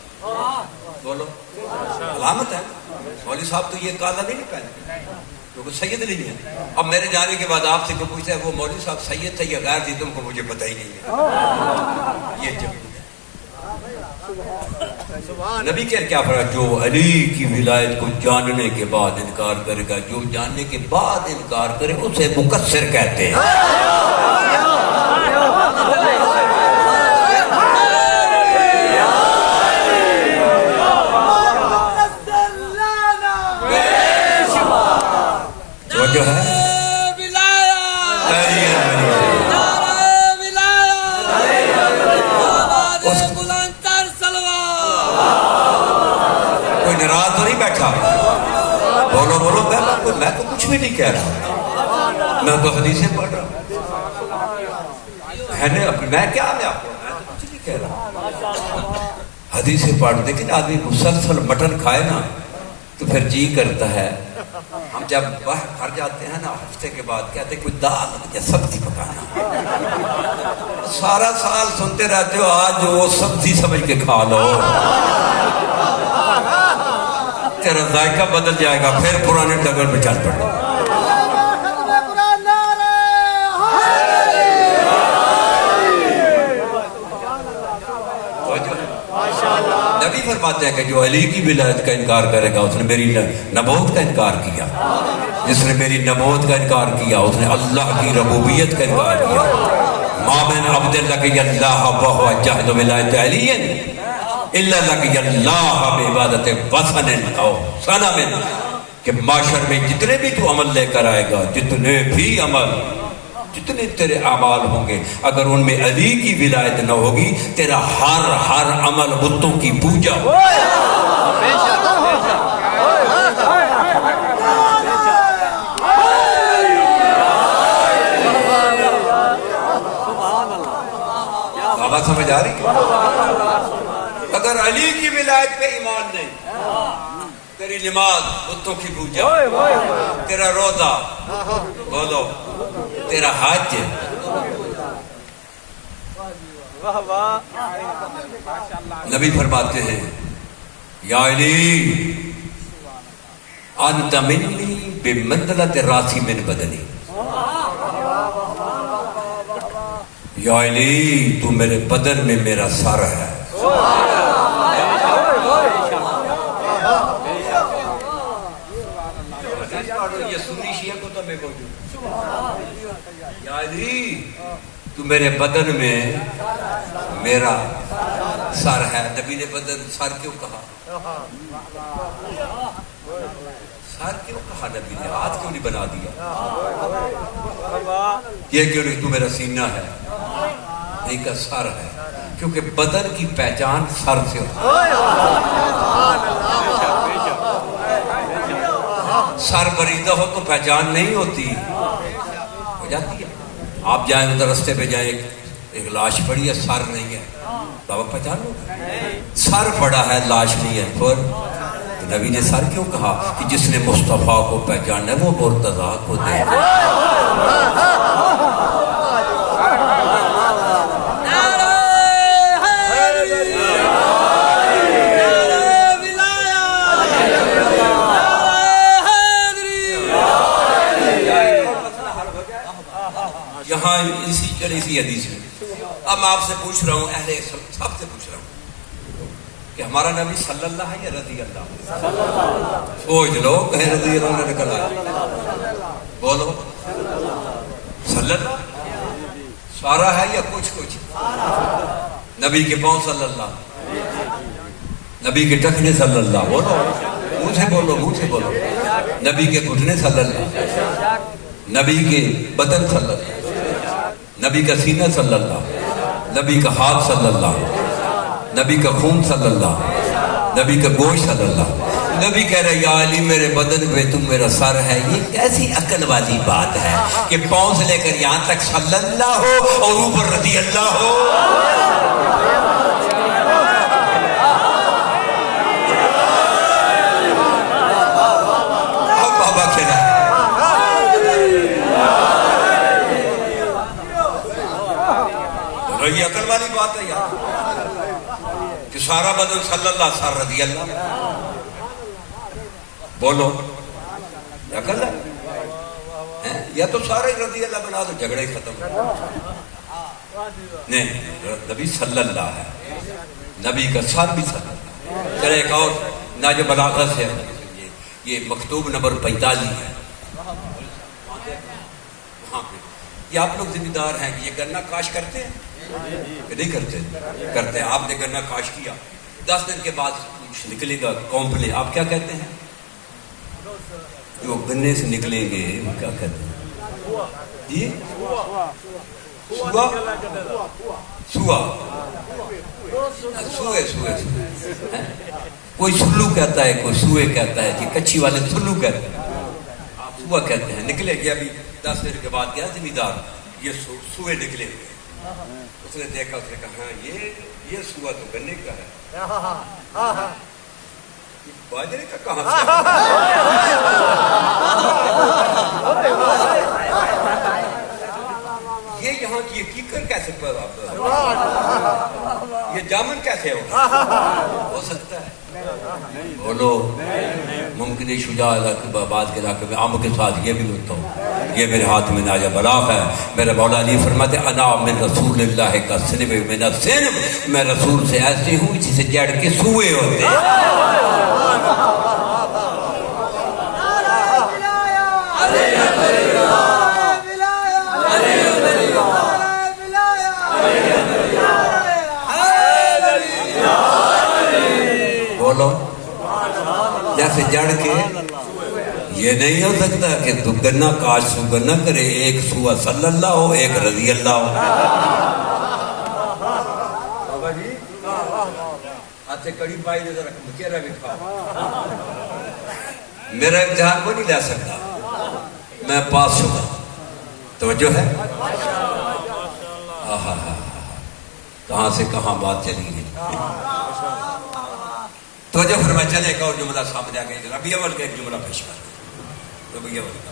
بولو علامت ہے. مولوی صاحب تو یہ کالا نہیں پہنے کیونکہ سید نہیں ہے. اب میرے جانے کے بعد آپ سے کوئی پوچھتا ہے وہ مولوی صاحب سید تھے یا غیر تھی، تم کو مجھے پتہ ہی نہیں ہے. یہ جہود ہے. نبی کیا فرمایا؟ جو علی کی ولایت کو جاننے کے بعد انکار کرے گا، جو جاننے کے بعد انکار کرے اسے مقصر کہتے ہیں. جو ہے کوئی ناراض تو نہیں بیٹھا؟ بولو بولو. میں تو کچھ بھی نہیں کہہ رہا، میں تو حدیثیں پڑھ رہا ہوں. میں کیا میں آپ کو میں تو کچھ نہیں کہہ رہا، حدیثیں پڑھ. لیکن آدمی مسلسل مٹن کھائے نا تو پھر جی کرتا ہے. ہم جب باہر گھر جاتے ہیں نا ہفتے کے بعد کہتے ہیں کوئی دال یا سبزی پکانا. سارا سال سنتے رہتے ہو، آج وہ سبزی سمجھ کے کھا لو، تیرا ذائقہ بدل جائے گا، پھر پرانے ڈگر میں چل پڑے. نبی فرماتے ہیں کہ جو علی کی ولایت کا انکار کرے گا اس نے میری نبوت کا انکار کیا. جس نے میری نبوت کا انکار کیا اس نے اللہ کی ربوبیت کا انکار کیا. ما من عبد لقی اللہ وهو جاہد ولایت علی الا لقی اللہ بعبادت وثن او صنم. کہ معاشر میں جتنے بھی تو عمل لے کر آئے گا، جتنے بھی عمل، جتنے تیرے اعمال ہوں گے، اگر ان میں علی کی ولایت نہ ہوگی تیرا ہر عمل بتوں کی پوجا ہو. بات سمجھ آ رہی؟ اگر علی کی ولایت پہ ایمان نہیں، تیری نماز بتوں کی پوجا، تیرا روزہ بولو، تیرا حج. نبی فرماتے ہیں یا علی انت منی بمنزلۃ راسی من بدنی. یا علی تو میرے بدن میں میرا سر ہے. میں موجود ہے. یا علی تو میرے بدن میں میرا سر ہے. نبی نے بدن سر کیوں کہا؟ سر کیوں کہا نبی نے؟ ہاتھ کیوں نہیں بنا دیا؟ یہ کیوں نہیں تو میرا سینہ ہے؟ نہیں کا سر ہے، کیونکہ بدن کی پہچان سر سے ہوتی ہے. سر بریدہ ہو تو پہچان نہیں ہوتی، ہو جاتی ہے. آپ جائیں ادھر رستے پہ جائیں، ایک لاش پڑی ہے، سر نہیں ہے، بابا پہچان لو. سر پڑا ہے، لاش نہیں ہے. پھر نبی نے سر کیوں کہا؟ کہ جس نے مصطفیٰ کو پہچانا ہے وہ مرتضیٰ کو دے. یہاں اسی حدیث میں اب میں آپ سے پوچھ رہا ہوں، اہل سب سے پوچھ رہا ہوں کہ ہمارا نبی صلی اللہ ہے یا رضی اللہ؟ سوچ لو، کہیں رضی اللہ نے نکل آیا. بولو صلی اللہ سارا ہے یا کچھ کچھ؟ نبی کے پاؤں صلی اللہ، نبی کے ٹخنے صلی اللہ. بولو منہ سے بولو، منہ سے بولو. نبی کے گھٹنے صلی اللہ، نبی کے بدن صلی اللہ، نبی کا سینہ صلی اللہ، نبی کا ہاتھ صلی اللہ، نبی کا خون صلی اللہ، نبی کا گوشت صلی اللہ. نبی کہہ رہے یا علی میرے بدن پہ تم میرا سر ہے. یہ کیسی عقل والی بات ہے کہ پاؤں سے لے کر یہاں تک صلی اللہ ہو اور اوپر رضی اللہ ہو. بابا کہنا ہے یہ عقل والی بات ہے یار کہ سارا بدن صلی اللہ، سر رضی اللہ. بولو عقل ہے یا تو سارے رضی اللہ بنا دو، جھگڑے ختم. نہیں، نبی صلی اللہ ہے، نبی کا سر بھی صلی اللہ. چلے ایک اور ناج بلاغت ہے، یہ مکتوب نمبر 45 ہے. یہ آپ لوگ ذمہ دار ہیں کہ یہ گنا کاش کرتے ہیں کہ نہیں کرتے؟ کرتے ہیں. آپ نے گنا کاش کیا، 10 دن کے بعد کچھ نکلے گا کمپلے، آپ کیا کہتے ہیں؟ جو گنے سے نکلیں گے وہ کیا کہتے ہیں؟ جی سوا، سوا، سوئے سوئے. کوئی سلو کہتا ہے، کوئی سوئے کہتا ہے. جی کچھی والے سلو کہتے ہیں، آپ سوا کہتے ہیں. نکلے گیا ابھی 10 دن کے بعد گیا ذمہ دار، یہ سوئے نکلے ہوئے. اس نے دیکھا، اس نے کہا ہاں یہ سوا تو گنے کا ہے، باجرے کا کہاں سے؟ یہ یہاں کی کیکر کیسے یہ جامن کیسے ہو سکتا ہے؟ بولو ممکن ہے شجاع آباد کے علاقے میں آم کے ساتھ یہ بھی ہوتا ہوں. یہ میرے ہاتھ میں ناجا بلاغ ہے. میرا مولا علی فرماتے انا من رسول اللہ کا سنب من السنب، میں رسول سے ایسے ہوں جسے جڑ کے سوئے ہوتے ہیں. جیسے جڑ کے یہ نہیں ہو سکتا کہ تو گنا کاش سو گنا کرے، ایک سوا صلی اللہ ہو، ایک رضی اللہ ہو. بابا جی ہاتھ سے کڑی پائی نظر رکھ، چہرہ بھی کھا. میرا امتحان کو نہیں لے سکتا، میں پاس شدہ. توجہ ہے؟ کہاں سے کہاں بات چلی گئی. توجہ فرمائے. چلے ایک اور جملہ سامنے آ گیا. ربیع الاول کا ایک جملہ پیش کر. ربیع الاول کا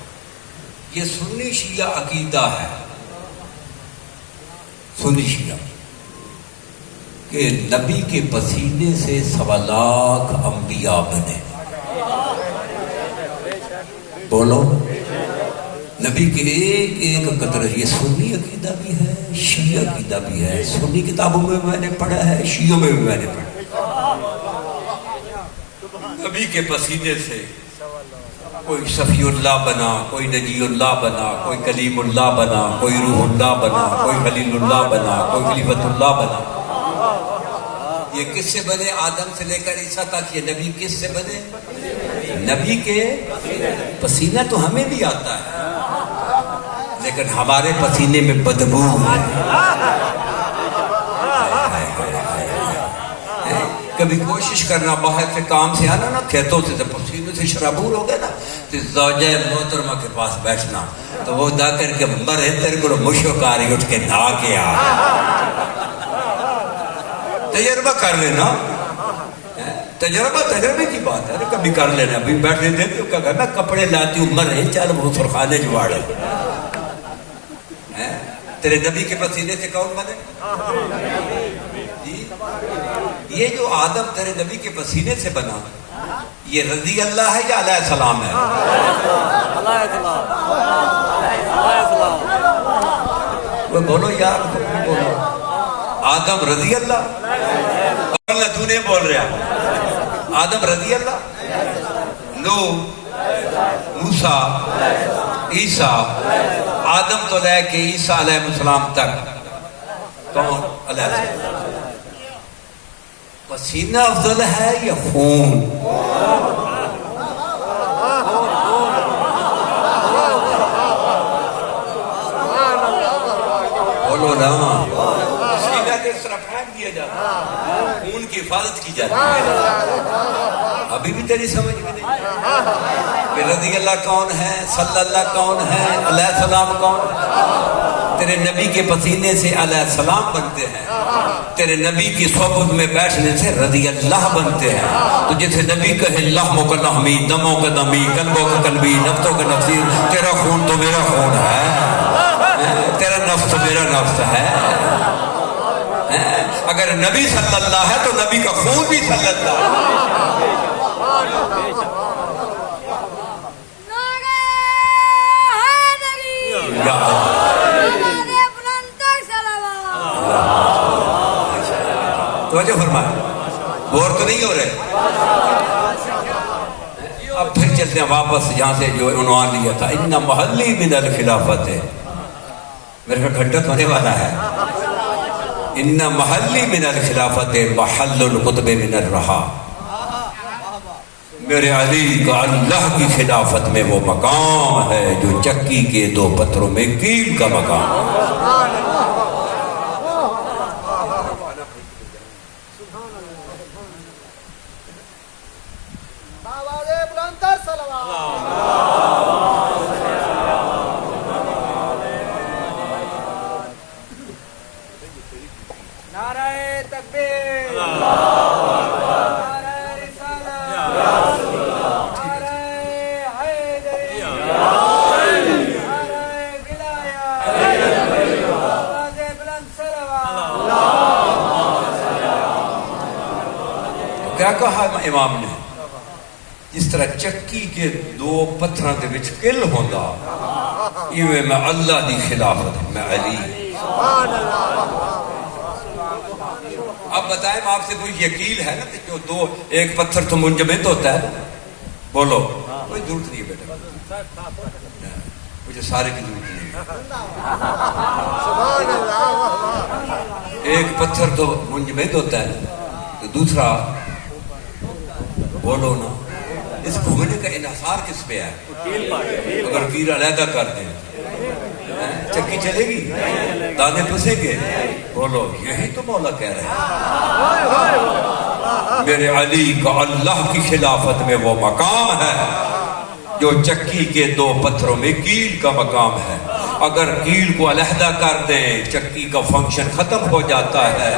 یہ سنی شیعہ عقیدہ ہے، سنی شیعہ کہ نبی کے پسینے سے 1.25 لاکھ انبیاء بنے. بولو نبی کے ایک ایک قطرے. یہ سنی عقیدہ بھی ہے، شیعہ عقیدہ بھی ہے. سنی کتابوں میں میں نے پڑھا ہے، شیعوں میں بھی میں نے پڑھا. نبی کے پسینے سے کوئی صفی اللہ بنا، کوئی نجی اللہ بنا، کوئی کلیم اللہ بنا، کوئی روح اللہ بنا، کوئی خلیل اللہ بنا، کوئی خلیفت اللہ بنا۔ یہ کس سے بنے؟ آدم سے لے کر عیسیٰ تک یہ نبی کس سے بنے؟ نبی کے پسینہ تو ہمیں بھی آتا ہے، لیکن ہمارے پسینے میں بدبو ہے۔ کبھی کوشش کرنا باہر سے کام سے آنا نا، کھیتوں سے جب پسینے سے شرابور ہو گئے نا، تو زوجہ محترمہ کے پاس بیٹھنا، تو وہ دا کر کے مرے تیرے کو مشو کاری اٹھ کے نہا کے آ، تجربہ کر لینا۔ تجربے کی بات ہے، کبھی کر لینا۔ ابھی بیٹھنے دیتے ہو، کیا کرنا، کپڑے لاتی ہوں، مرے چل وہ سرخانے جواڑے۔ تیرے نبی کے پسینے سے کون بنے؟ جی یہ جو آدم تیرے نبی کے پسینے سے بنا، یہ رضی اللہ ہے یا علیہ السلام ہے؟ وہ بولو یار، بولو آدم رضی اللہ، اللہ تو نہیں بول رہا، آدم رضی اللہ، نوح، موسیٰ، عیسیٰ، آدم تو لے کے عیسیٰ علیہ السلام تک کون؟ علیہ السلام۔ پسینہ افضل ہے یا خون؟ بولو نا، پسینہ کس طرح پھینک دیا جاتا ہے، خون کی حفاظت کی جاتی ہے۔ ابھی بھی تیری سمجھ میں نہیں کہ رضی اللہ کون ہے، صلی اللہ کون ہے، علیہ السلام کون ہے؟ تیرے نبی کے پسینے سے علیہ السلام بنتے ہیں، تیرے نبی کی صحبت میں بیٹھنے سے رضی اللہ بنتے ہیں۔ تو جیسے نبی کہے لحموں کا لحمی، دموں کا دمی، قلبوں کا قلبی، نفسوں کا نفسی، تیرا خون تو میرا خون ہے، تیرا نفس تو میرا نفس ہے۔ اگر نبی صلی اللہ ہے تو نبی کا خون بھی صلی اللہ ہے۔ توجہ فرمائے، غور تو نہیں ہو رہے؟ اب پھر چلتے ہیں واپس جہاں سے جو عنوان لیا تھا، ان محلی من الخلافت ہے، میرے کو گھنٹہ ہونے والا ہے۔ ان محلی من الخلافت محل القطب من الرحا، میرے علی کا اللہ کی خلافت میں وہ مقام ہے جو چکی کے دو پتھروں میں کیل کا مقام ہے۔ کیا کہا امام نے؟ جس طرح چکی کے دو پتھراں دے وچ کل ہوندا، ایویں میں اللہ دی خلافت میں علی۔ اب بتائیں آپ سے کوئی یقین ہے نا کہ جو دو ایک پتھر تو منجمد ہوتا ہے؟ بولو، کوئی ضرورت نہیں ہے بیٹا، مجھے سارے کی ضرورت نہیں ہے۔ ایک پتھر تو منجمد ہوتا ہے، تو دوسرا بولو نا، اس گھومنے کا انحصار کس پہ ہے؟ اگر کیل علیحدہ کر دیں چکی چلے گی؟ دانے پسیں گے؟ بولو، یہی تو مولا کہہ رہے ہیں، میرے علی کا اللہ کی خلافت میں وہ مقام ہے جو چکی کے دو پتھروں میں کیل کا مقام ہے۔ اگر کیل کو علیحدہ کر دیں چکی کا فنکشن ختم ہو جاتا ہے۔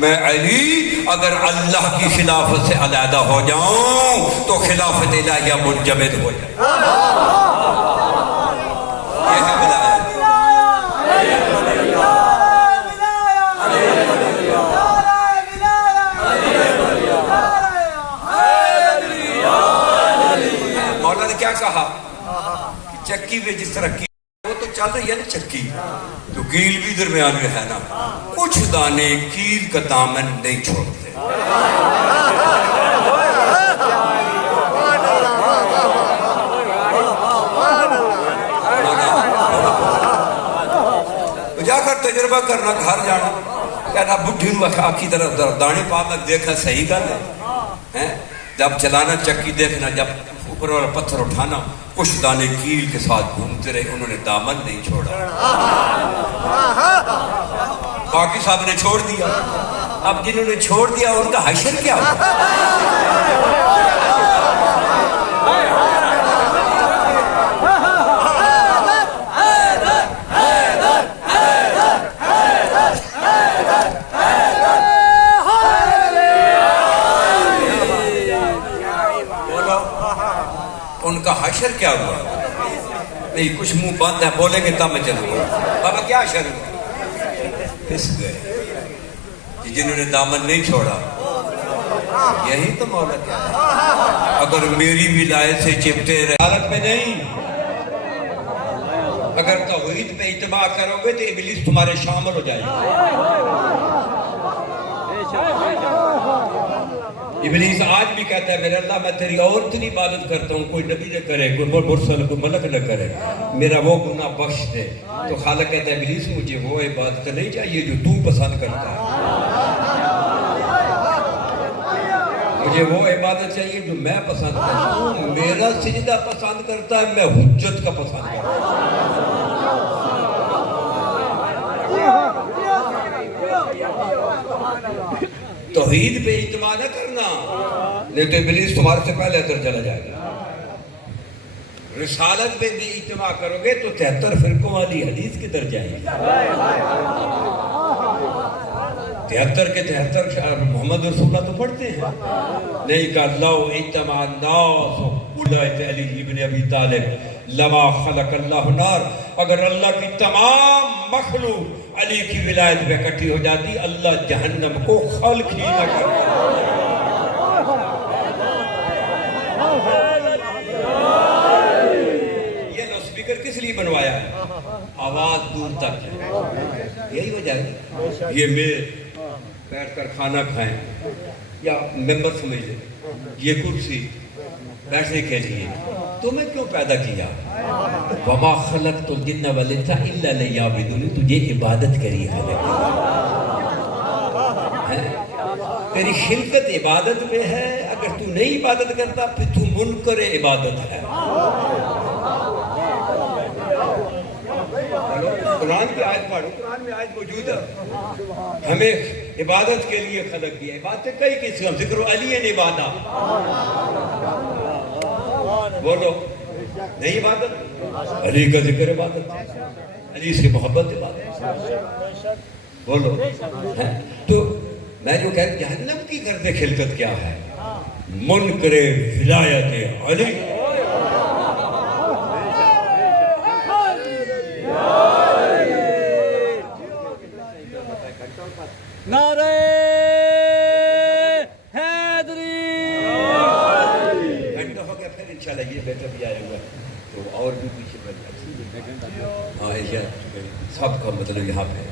میں علی اگر اللہ کی خلافت سے علیحدہ ہو جاؤں تو خلافت الہیہ منجمد ہو جائے۔ یہ ہے ولایت۔ مولا نے کیا کہا کہ چکی پہ جس طرح وہ تو چل رہی ہے نا چکی، تو کیل بھی درمیان میں ہے نا، کچھ دانے کیل کا دامن نہیں چھوڑتے۔ تجربہ کرنا گھر جانا کہنا بڈھی نو آخی طرف دانے پا میں دیکھا صحیح گل ہے جب چلانا چکی دیکھنا جب اوپر والا پتھر اٹھانا کچھ دانے کیل کے ساتھ گھومتے رہے انہوں نے دامن نہیں چھوڑا باقی صاحب نے چھوڑ دیا اب جنہوں نے چھوڑ دیا ان کا حشر کیا ہوا ان کا حشر کیا ہوا نہیں کچھ منہ بند ہے بولیں گے تب میں چلوں گا بابا کیا حشر ہوا پھس گئے جنہوں نے دامن نہیں چھوڑا یہی تو مولا کیا ہے اگر میری ولایت سے چپتے رہے حالت میں نہیں اگر توحید پہ اجتماع کرو گے تو ابلیس تمہارے شامل ہو جائے گا ابلیس آج بھی کہتا ہے میرے اللہ میں تیری اور اتنی عبادت کرتا ہوں کوئی نبی نہ کرے کوئی مرسل کوئی ملک نہ کرے میرا وہ گناہ بخش دے تو خالق کہتا ہے ابلیس مجھے وہ عبادت نہیں چاہیے جو تو پسند کرتا ہے مجھے وہ عبادت چاہیے جو میں پسند کرتا ہوں میرا سجدہ پسند کرتا ہے میں حجت کا پسند کرتا ہوں توحید پہ اجتماع نہ کرنا نہیں تو ابلیس تمہارے سے پہلے ادھر چلا جائے گا رسالت پہ بھی اجتماع کرو گے تو 73 فرقوں والی حدیث کدھر جائے گی 73 کے 73 محمد رسول اللہ تو پڑھتے ہیں نہیں کہا لو اجتماع الناس اولئک علی ابن ابی طالب لما خلق اللہ نار اگر اللہ کی تمام مخلوق علی کی ولایت پہ اکٹھی ہو جاتی اللہ جہنم کو خلق ہی نہ کرتا یہ لو سپیکر کس لیے بنوایا ہے آواز دور تک ہے یہی وجہ ہے یہ میں بیٹھ کر کھانا کھائیں یا ممبر سمجھ لیں یہ کرسی بیٹھنے کے لیے تمہیں کیوں پیدا کیا وَمَا خَلَقْتُ الْجِنَّ وَالْإِنسَ إِلَّا لِيَعْبُدُونِ تجھے عبادت کری ہے تیری خلقت عبادت میں ہے اگر تو نہیں عبادت کرتا پھر تو منکر عبادت ہے قرآن کی آیت پڑھو قرآن میں آیت موجود ہے ہمیں عبادت کے لیے خلق کیا عبادت کئی قسم ذکر علی عبادت بولو نہیں عبادت علی کا ذکر عبادت علی سے محبت عبادت بولو تو میں جو کہہ رہا جہنم کی گرد خلقت کیا ہے منکر ولایت علی نعرہ حیدری گھنٹہ ہو گیا پھر انشاءاللہ یہ بیٹا بھی آیا ہوا تو اور بھی پیچھے بیٹھا سب کا مطلب یہاں پہ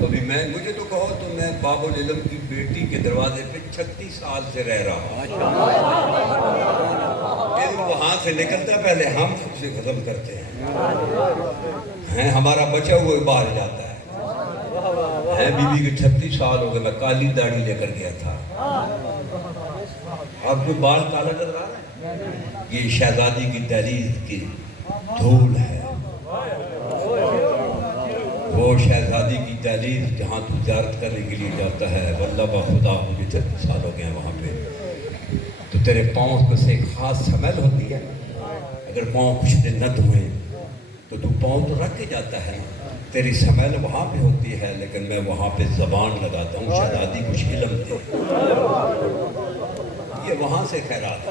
ابھی میں مجھے تو کہو تو میں باب العلم کی بیٹی کے دروازے پہ 36 سال سے رہ رہا ہوں وہاں سے نکلتا پہلے ہم سے ختم کرتے ہیں ہمارا بچہ ہوا باہر جاتا ہے بی بی کے 36 سال ہو گئے میں کالی داڑھی لے کر گیا تھا آپ کو بال کالا نظر آ رہا ہے یہ شہزادی کی دہلیز کی دھول ہے وہ شہزادی کی دہلیز جہاں تو زیارت کرنے کے لیے جاتا ہے واللہ بخدا مجھے 36 سال ہو گئے ہیں وہاں پہ تو تیرے پاؤں کو سے ایک خاص سمیل ہوتی ہے اگر پاؤں کچھ دن نہ دھوئیں تو تو پاؤں تو رکھ کے جاتا ہے تیری سمیل وہاں پہ ہوتی ہے لیکن میں وہاں پہ زبان لگاتا ہوں شہزادی کچھ علم دے یہ وہاں سے خیرات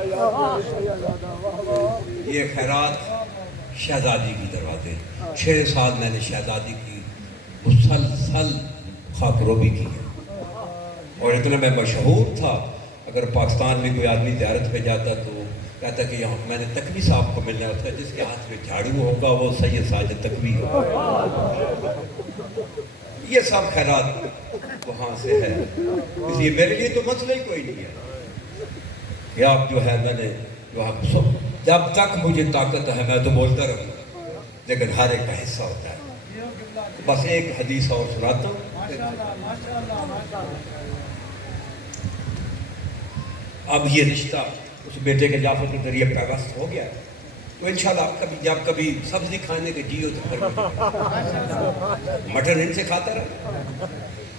یہ خیرات شہزادی کی دروازے 6 سال میں نے شہزادی کی مسلسل خاک روبی کی اور اتنا میں مشہور تھا اگر پاکستان میں کوئی آدمی زیارت پہ جاتا تو کہتا کہ یہاں میں نے تقوی صاحب کو ملنا ہوتا ہے جس کے ہاتھ میں جھاڑو ہوگا وہ سید ساجد تقوی ہوگا یہ سب خیرات وہاں سے ہے اس لیے میرے لیے تو مسئلہ ہی کوئی نہیں ہے کہ آپ جو ہے میں نے جو آپ جب تک مجھے طاقت ہے میں تو بولتا رہوں لیکن ہر ایک کا حصہ ہوتا ہے بس ایک حدیث اور سناتا ہوں. اب یہ رشتہ اس بیٹے کے جعفر کے ذریعے پیوست ہو گیا تو انشاءاللہ جب کبھی سبزی کھانے کے جی ہو تو مٹن ان سے کھاتا رہا.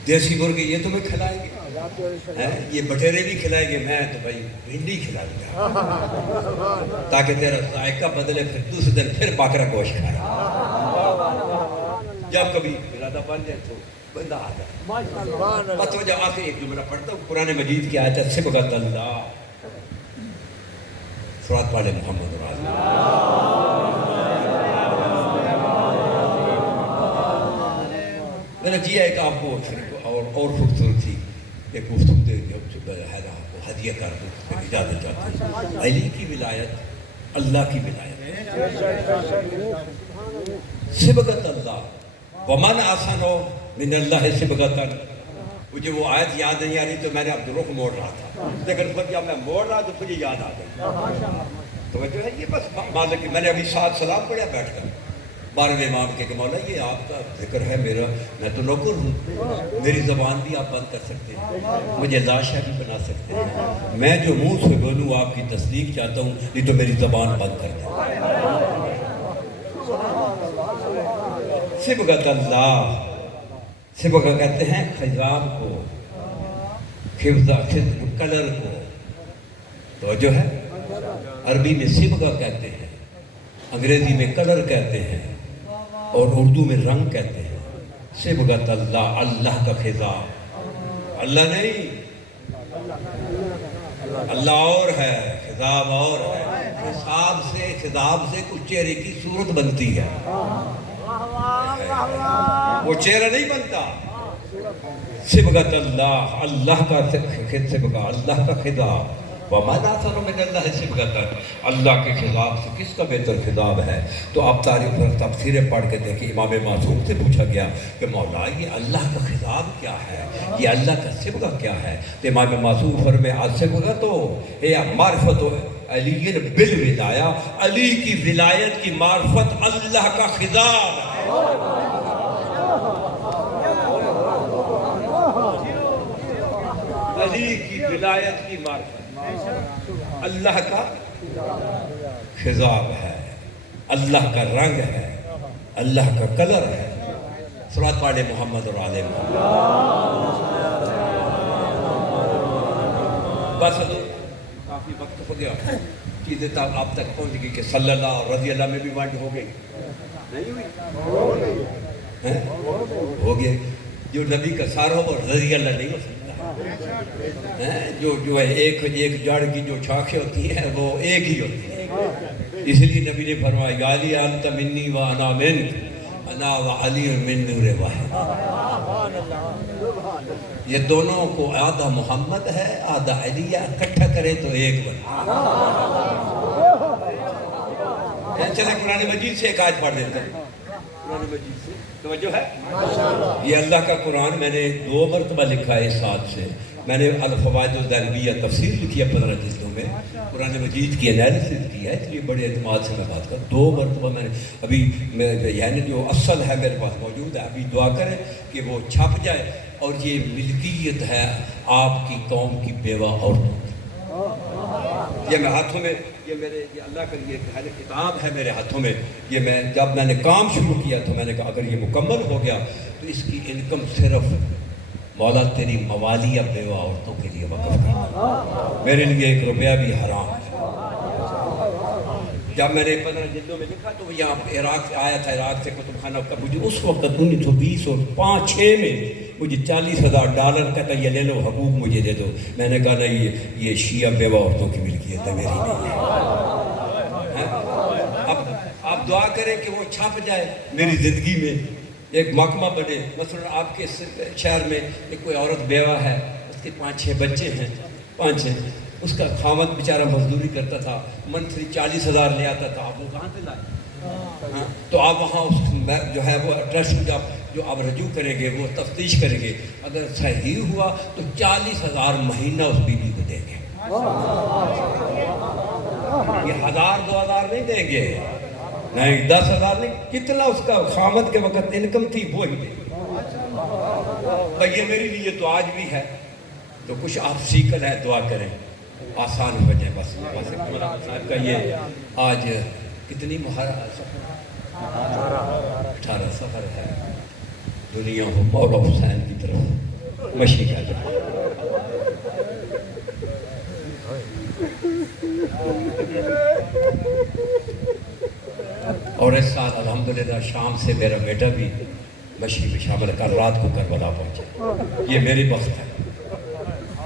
دیسی مرغے یہ تمہیں کھلائیں گے, یہ بٹیرے بھی کھلائیں گے, میں تو بھائی بھنڈی کھلاؤں گا تاکہ تیرا ذائقہ بدلے, پھر دوسرے دن پھر باقرہ گوشت کھائے. جب کبھی ارادہ بن جائے تو بندہ آتا ہے. بس وجہ آخر ایک جملہ پڑھتا ہوں قرآن مجید کی آیت ہے صبغۃ اللہ. صلوات پڑھے محمد رسول اللہ. میرا جی ہے کہ آپ کو اور خوبصورتی ایک گفتگو دے جو ہے نا وہ ہدیہ کر دوں, اجازت چاہتا ہوں. علی کی ولایت اللہ کی ولایت, صبغۃ اللہ. ومن احسن من اللہ صبغۃ. مجھے وہ آیت یاد نہیں آ رہی تو میں نے اب رخ موڑ رہا تھا, لیکن جب میں موڑ رہا تو مجھے یاد آ گئی. تو جو ہے یہ بس مالک میں نے ابھی 7 سلام پڑھا بیٹھ کر 12ویں امام کے کہ مولا یہ آپ کا ذکر ہے, میرا میں تو نوکر ہوں, میری زبان بھی آپ بند کر سکتے ہیں, مجھے لاشا بھی بنا سکتے ہیں, میں جو منہ سے بولوں آپ کی تصدیق چاہتا ہوں, نہیں تو میری زبان بند کر دیں. صبغۃ اللہ. صبغہ کہتے ہیں خضاب کو, کلر کو. تو جو ہے عربی میں صبغہ کہتے ہیں, انگریزی میں کلر کہتے ہیں, اور اردو میں رنگ کہتے ہیں. صبغۃ اللہ, اللہ کا خضاب. اللہ نہیں, اللہ اور ہے, خضاب اور ہے. خضاب سے کچھ چہرے کی صورت بنتی ہے, وہ چہرہ نہیں بنتا. صبغۃ اللہ, اللہ کا صبغہ, اللہ کا خضاب. وَمَنْ أَحْسَنُ مِنَ اللَّهِ صِبْغَةً. اللہ کے خضاب سے کس کا بہتر خضاب ہے. تو آپ تاریخ پر تفسیریں پڑھ کے دیکھیں, امام معصوم سے پوچھا گیا کہ مولا یہ اللہ کا خضاب کیا ہے, یہ اللہ کا صبغہ کیا ہے. تو امام معصوم فرمائے الصبغۃ ہی معرفت علی بالولایہ, علی کی ولایت کی معرفت اللہ کا خضاب ہے. علی کی ولایت کی معرفت اللہ کا خضاب ہے, اللہ کا رنگ ہے, اللہ کا کلر ہے. صلوات پڑھے محمد اور آل محمد. بس کافی وقت ہو گیا, چیزیں آپ تک پہنچ گئی کہ صلی اللہ اور رضی اللہ میں بھی ونڈ ہو گئی, نہیں ہوئی, ہو گئے. جو نبی کا سار ہو وہ رضی اللہ نہیں ہو سکتا. جو ہے ایک جڑ کی جو شاخیں ہوتی ہیں وہ ایک ہی ہوتی ہے. اس لیے نبی نے فرمایا یا علی انت منی و انا منک, انا و علی من نور واحد. یہ دونوں کو آدھا محمد ہے آدھا علی ہے, اکٹھا کرے تو ایک بنے. چلے قرآن مجید سے ایک آیت پڑھ دیتے ہیں. قرآن مجید سے توجہ ہے. یہ اللہ کا قرآن میں نے 2 مرتبہ لکھا ہے اس ساتھ سے. میں نے الفوائد الذهبیہ تفسیر لکھی ہے 15 جلدوں میں, قرآن مجید کی انالیسس کی ہے, اس لیے بڑے اعتماد سے میں بات کروں. 2 مرتبہ میں نے ابھی یعنی جو اصل ہے میرے پاس موجود ہے, ابھی دعا کریں کہ وہ چھپ جائے. اور یہ ملکیت ہے آپ کی قوم کی بیوہ عورتوں کی. یہ میں ہاتھوں میں, یہ اللہ کا یہ کتاب ہے میرے ہاتھوں میں. یہ جب میں نے کام شروع کیا تو میں نے کہا اگر یہ مکمل ہو گیا تو اس کی انکم صرف مولا تیری موالیہ بیوہ عورتوں کے لیے وقف کرنا, میرے لیے 1 روپیہ بھی حرام ہے. جب میں نے 15 جلدوں میں لکھا تو یہاں عراق سے آیا تھا, عراق سے کتب خانہ کا. مجھے اس وقت 1920 اور 5-6 میں مجھے $40,000 کہتا یہ لے لو, حقوق مجھے دے دو. میں نے کہا نہیں, یہ شیعہ بیوہ عورتوں کی ملکیت ہے, میری نہیں ہے. اب آپ دعا کریں کہ وہ چھپ جائے میری زندگی میں, ایک محکمہ بنے. مثلا آپ کے شہر میں ایک کوئی عورت بیوہ ہے, اس کے 5-6 بچے ہیں, 5-6, اس کا خاوند بیچارہ مزدوری کرتا تھا, منتھلی $40,000 لے آتا تھا. آپ وہ کہاں سے لائے؟ تو آپ وہاں جو ہے وہ ٹرسٹ جو آپ رجوع کریں گے, وہ تفتیش کریں گے. اگر صحیح ہوا تو $40,000 مہینہ اس بیوی کو دیں گے. یہ 1,000-2,000 نہیں دیں گے, نہیں 10,000 نہیں، کتنا اس کا خامد کے وقت انکم تھی وہی دے. بھائی یہ میری لیے تو آج بھی ہے، تو کچھ آپ سیکل ہے، دعا کریں آسان ہو جائے. بس مولانا صاحب کا یہ آج کتنی محرم 18 سفر ہے، دنیا ہو مولا حسین کی طرف مشی کا جائے. اور اس سال الحمدللہ شام سے میرا بیٹا بھی مشی میں شامل کر، رات کو کربلا پہنچے. یہ میری بخت ہے.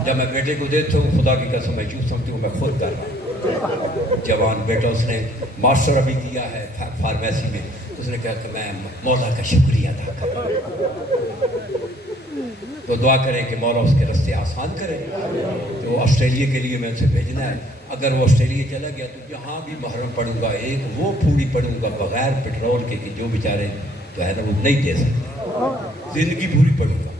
جب میں بیٹے کو دیتا ہوں خدا کی قسم میں یوں سمجھتی ہوں میں خود کر رہا ہوں. جوان بیٹا اس نے ماسٹر ابھی کیا ہے فارمیسی میں. اس نے کہا کہ میں مولا کا شکریہ ادا کروں. تو دعا کریں کہ مولا اس کے راستے آسان کرے. تو آسٹریلیا کے لیے میں اسے بھیجنا ہے. اگر وہ آسٹریلیا چلا گیا تو جہاں بھی محرم پڑھوں گا ایک وہ پھوڑی پڑھوں گا بغیر پیٹرول کے کہ جو بیچارے جو ہے نا وہ نہیں دے سکتے. زندگی پوری پڑھوں گا.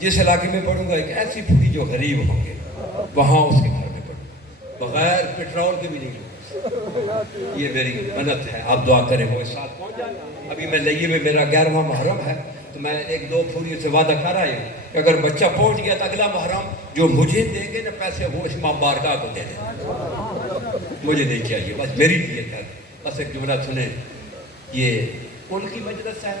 جس علاقے میں پڑھوں گا ایک ایسی پھوڑی جو غریب ہوں گے وہاں اس کے گھر میں پڑھوں گا بغیر پیٹرول کے بھی نہیں. یہ میری منت ہے. آپ دعا کریں وہ اس ساتھ پہنچ جائے. ابھی میں لئیے میں میرا 11واں محرم ہے تو میں 1-2 پھوڑیوں سے وعدہ کر آیا ہوں کہ اگر بچہ پہنچ گیا تو اگلا محرم جو مجھے دیں گے نا پیسے وہ اس امام بارگاہ کو دے دیں. مجھے نہیں چاہیے. بس میری لیے تھا. بس ایک جملہ سنیں. یہ ان کی مجلس ہے.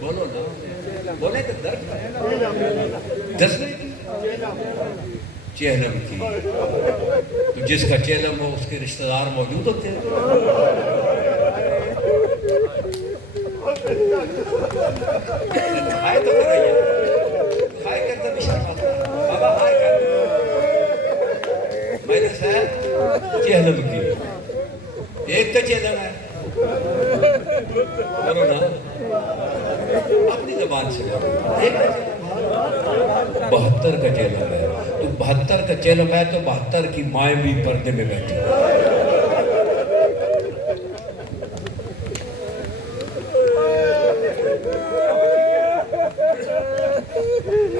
بولو نا بولے تو درد ہے. دسویں چہلم کی تو جس کا چہلم ہو اس کے رشتہ دار موجود ہوتے ہیں. ہائے تو کرائیے. ہائے کرتا بھی شرم آتا ہے. بابا ہائے کر. میں نے صاحب چہلم کی ایک کا چہلم ہے. کرو نا اپنی زبان سے کرو. ایک کا چہلم 72 کا چہلم ہے. تو 72 کا چہلم ہے تو 72 کی مائیں بھی پردے میں بیٹھی.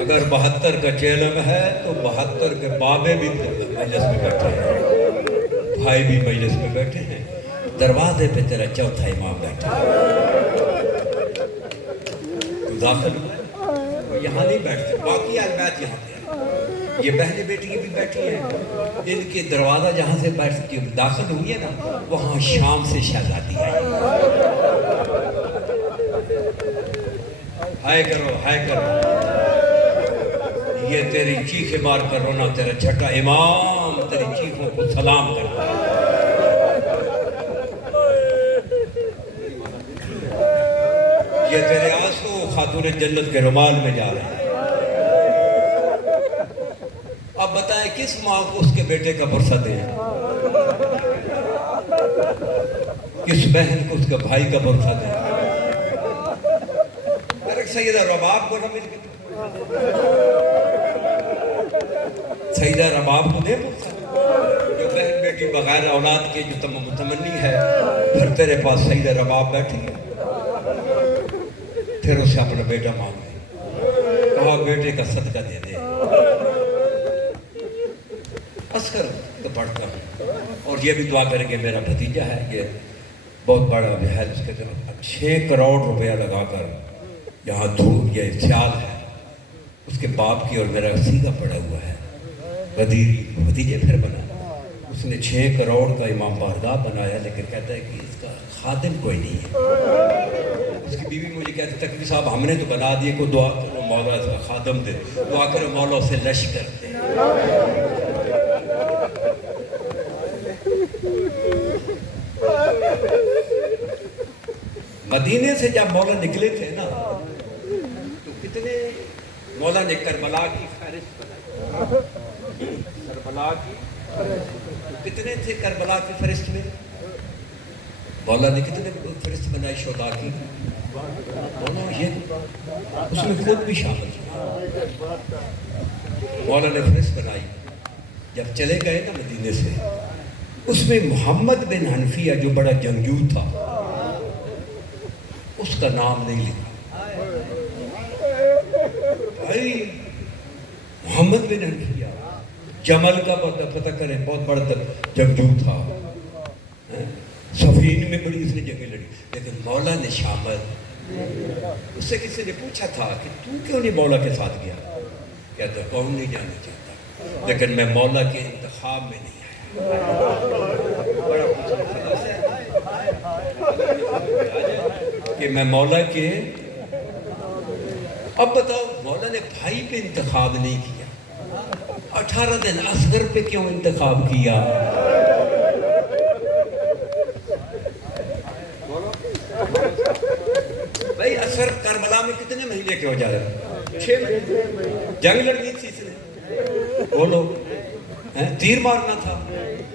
اگر 72 کا چہلم ہے تو 72 کے بابے بھی مجلس میں بیٹھے ہیں. بھائی بھی مجلس میں بیٹھے ہیں. دروازے پہ تیرا چوتھا امام بیٹھا ہے. تو داخل ہوئے یہاں نہیں بیٹھتے. باقی علمات یہاں پہ یہ بہنیں بیٹی بھی بیٹھی ہیں. ان کے دروازہ جہاں سے بیٹھ داخل ہوئی ہے نا وہاں شام سے شہزادی ہے. ہائے کرو ہائے کرو. یہ تیری چیخیں مار کر رونا تیرا چھٹا امام تیری چیخوں کو سلام کرتا ہے. یہ تیرے آنسو خاتون جنت کے رومال میں جا رہے ہیں. اب بتائیں کس ماں کو اس کے بیٹے کا برسہ دیں؟ کس بہن کو اس کا بھائی کا برسہ دیں؟ ارے سیدہ رباب کو نہ مل کے سیدہ رباب کو دے برسہ. جو بہن بیٹی بغیر اولاد کے جو متمنی ہے پھر تیرے پاس سیدہ رباب بیٹھی ہے. پھر اسے اپنا بیٹا مانگ لے. کہا بیٹے کا صدقہ دے دے. اصغر تو پڑھتا ہوں. اور یہ بھی دعا کریں کہ میرا بھتیجا ہے یہ بہت بڑا ہے. اس کے طرف 6 کروڑ روپیہ لگا کر یہاں دھوپ یہ سیال ہے اس کے باپ کی اور میرا سیدھا پڑا ہوا ہے. وزیری بھتیجے پھر بنا. اس نے 6 کروڑ کا امام بارگاہ بنایا لیکن کہتا ہے کہ اس کا خادم کوئی نہیں ہے. اس کی بیوی مجھے کہتی تقوی صاحب ہم نے تو بنا دیے کو دعا کرو مولا اس کا خادم دے. دعا کرو مولا اسے لشکر دے. مدینے سے جب مولا نکلے تھے نا تو کتنے مولا نے کربلا کی فہرست بنائی. کربلا کی کتنے تھے کربلا کی فہرست میں؟ مولا نے کتنے فہرست بنائی شہداء کی؟ مولا یہ اس میں خود بھی شامل تھا. مولا نے فہرست بنائی. جب چلے گئے نا مدینے سے اس میں محمد بن حنفیہ جو بڑا جنگجو تھا اس کا نام نہیں لکھا. بھائی محمد بن حنفیہ جمل کا پتہ کریں بہت بڑا جنگجو تھا، صفین میں بڑی اس نے جنگیں لڑی، لیکن مولا نے شامل، اس سے کسی نے پوچھا تھا کہ تو کیوں نہیں مولا کے ساتھ گیا؟ کہتا کون نہیں جانا چاہتا، لیکن میں مولا کے انتخاب میں نہیں آیا۔ کہ میں مولا کے، اب بتاؤ مولا نے بھائی پہ انتخاب نہیں کیا، 18 دن اصغر پہ کیوں انتخاب کیا؟ بھائی اصغر کربلا میں کتنے مہینے کے ہو جا رہے ہیں؟ 6 مہینے، جنگ لڑنی تھی اس نے، بولو تیر مارنا تھا،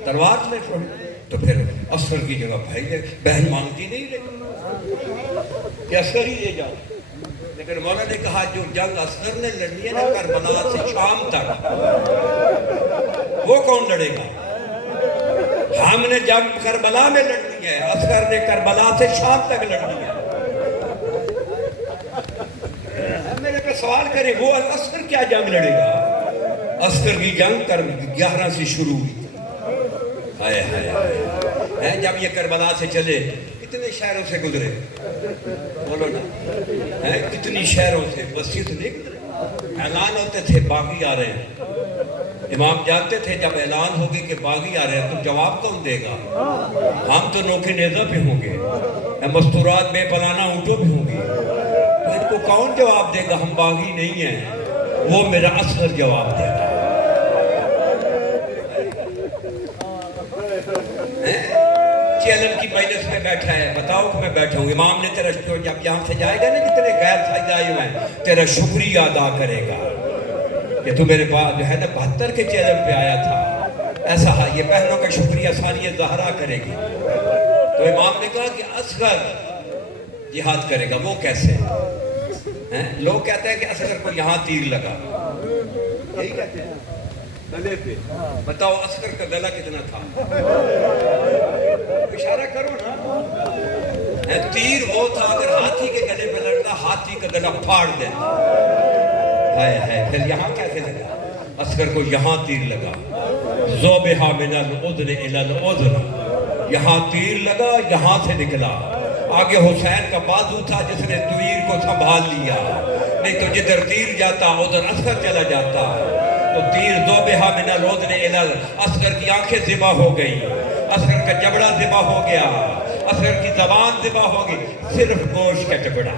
تلوار میں چھوڑی، تو پھر اصغر کی جگہ بھائی نے، بہن مانگتی نہیں لیکن کہ اصغر ہی لے جاؤ، لیکن مولا نے کہا جو جنگ اصغر نے لڑنی ہے نا کربلا سے شام تک، وہ کون لڑے گا؟ ہم نے جنگ کربلا میں لڑنی ہے، اصغر نے کربلا سے شام تک لڑنی ہے۔ میرے پہ سوال کرے وہ اصغر کیا جنگ لڑے گا؟ اصغر کی جنگ 11 سے شروع ہوئی تھی، ہائے ہائے ہائے، جب یہ کربلا سے چلے کتنے شہروں سے گزرے، بولو نا، کتنی شہروں سے، بستی تو نہیں گزرے، اعلان ہوتے تھے باغی آ رہے ہیں، امام جانتے تھے جب اعلان ہوگی کہ باغی آ رہے ہیں تو جواب کون دے گا؟ ہم تو نوکے نیزہ پہ ہوں گے، مستورات بے پلانہ اونٹوں پہ ہوں گے، تو ان کو کون جواب دے گا ہم باغی نہیں ہیں؟ وہ میرا اصغر جواب دے گا۔ چیلن کی مجلس میں بیٹھا ہے، بتاؤ کہ میں بیٹھا ہوں، امام نے تیرا جب یہاں سے جائے گا نا جتنے غیر سائز آئے ہوئے ہیں تیرا شکریہ ادا کرے گا کہ تو میرے پاس جو ہے نا 72 کے چیلن پہ آیا تھا، ایسا یہ بہنوں کا شکریہ ثانیہ زہرا کرے گی۔ تو امام نے کہا کہ اصغر جہاد کرے گا، وہ کیسے؟ لوگ کہتے ہیں کہ اصغر کو یہاں تیر لگا، یہی کہتے ہیں گلے پہ، بتاؤ اصغر کا گلہ کتنا تھا؟ اشارہ کرو نا، تیر وہ تھا اگر ہاتھی کے گلے پہ لڑتا ہاتھی کا گلہ پھاڑ دیتا، پھر یہاں کیسے لگا؟ اصغر کو یہاں تیر لگا، ذوبہا من الاذن الی الاذن، یہاں تیر لگا یہاں سے نکلا، آگے حسین کا بازو تھا جس نے تیر کو سنبھال لیا، نہیں تو جدھر تیر جاتا ادھر اصغر چلا جاتا، تو تیر ذوبہا من الاذن الی اصغر کی آنکھیں ذبح ہو گئی، اصغر کا جبڑا ذبح ہو گیا، اصغر کی زبان ذبح ہو گئی، صرف گوشت کا ٹکڑا۔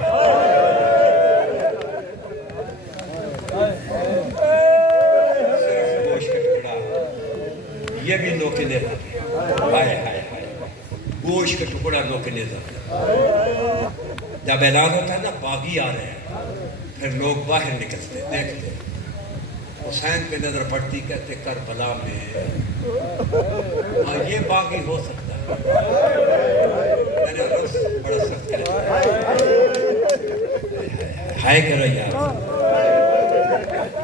یہ بھی نوکے نیزہ، ہائے ہائے ہائے، گوشت کا ٹکڑا نوکے نیزہ۔ جب اعلان ہوتا ہے نا باغی آ رہے ہیں، پھر لوگ باہر نکلتے دیکھتے، حسین پہ نظر پڑتی، کہتے کربلا میں ہاں یہ باغی ہو سکتا ہے، میرے رس بڑا سخت کرے، ہائے کرو یار۔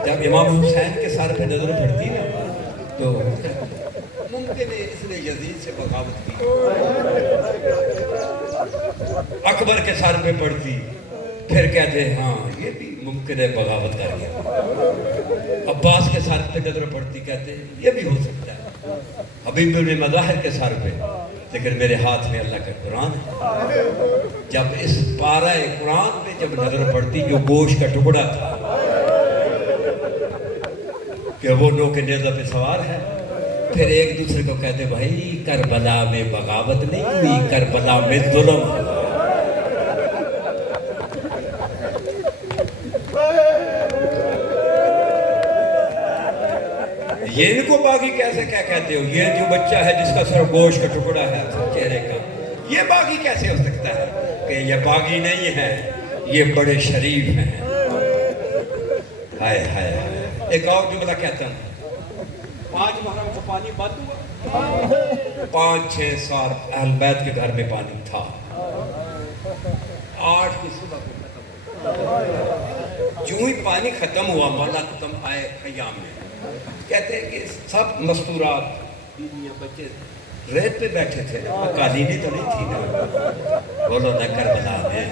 جب امام حسین کے سر پہ نظر پڑتی نا تو ممکن ہے اس نے یزید سے بغاوت کی، اکبر کے سر پہ پڑتی، پھر کہتے ہیں ہاں یہ بھی ممکن ہے بغاوت کر گیا، عباس کے سر پہ نظر پڑتی، کہتے ہیں یہ بھی ہو سکتا ہے، حبیب بن مظاہر کے سر پہ، لیکن میرے ہاتھ میں اللہ کا قرآن ہے۔ جب اس پارہ قرآن پہ جب نظر پڑتی جو گوشت کا ٹکڑا تھا کہ وہ نوکے نیزہ پہ سوار ہے، پھر ایک دوسرے کو کہتے بھائی کربلا میں بغاوت نہیں ہوئی، کربلا میں ظلم ہوا۔ یہ ان کو باغی کیسے کیا کہتے ہو؟ یہ جو بچہ ہے جس کا صرف گوشت کا ٹکڑا ہے چہرے کا، یہ باغی کیسے ہو سکتا ہے؟ کہ یہ باغی نہیں ہے، یہ بڑے شریف ہیں۔ ہائے ہائے ہائے، ایک اور جملہ کہتا ہوں، 5 محرم کو پانی بند ہوا، 5-6 سال اہل بیت کے گھر میں پانی تھا، 8 کی صبح کو ختم ہوا، جو ہی پانی ختم ہوا مولا ختم آئے خیام میں، کہتے ہیں کہ سب مستورات بیویاں بچے ریت پہ بیٹھے تھے، قالینیں تو نہیں تھی نا، بولو نہ کربلا میں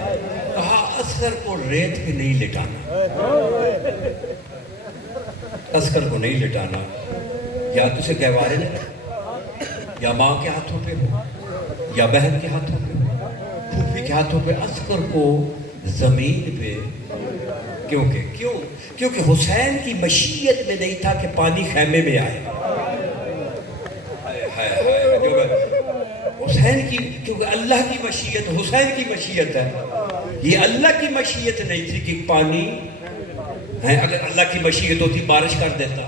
کہا اصغر کو ریت پہ نہیں لٹانا، اصغر کو نہیں لٹانا، یا تو اسے گہوارے نہ رہے، یا ماں کے ہاتھوں پہ ہو، یا بہن کے ہاتھوں پہ ہو، پھوپھی کے ہاتھوں پہ، اصغر کو زمین پہ کیونکہ حسین کی مشیت میں نہیں تھا کہ پانی خیمے میں آئے. حسین کی، کیونکہ اللہ کی مشیت حسین کی مشیت ہے، یہ اللہ کی مشیت نہیں تھی کہ پانی ہے. اگر اللہ کی مشیت ہوتی بارش کر دیتا.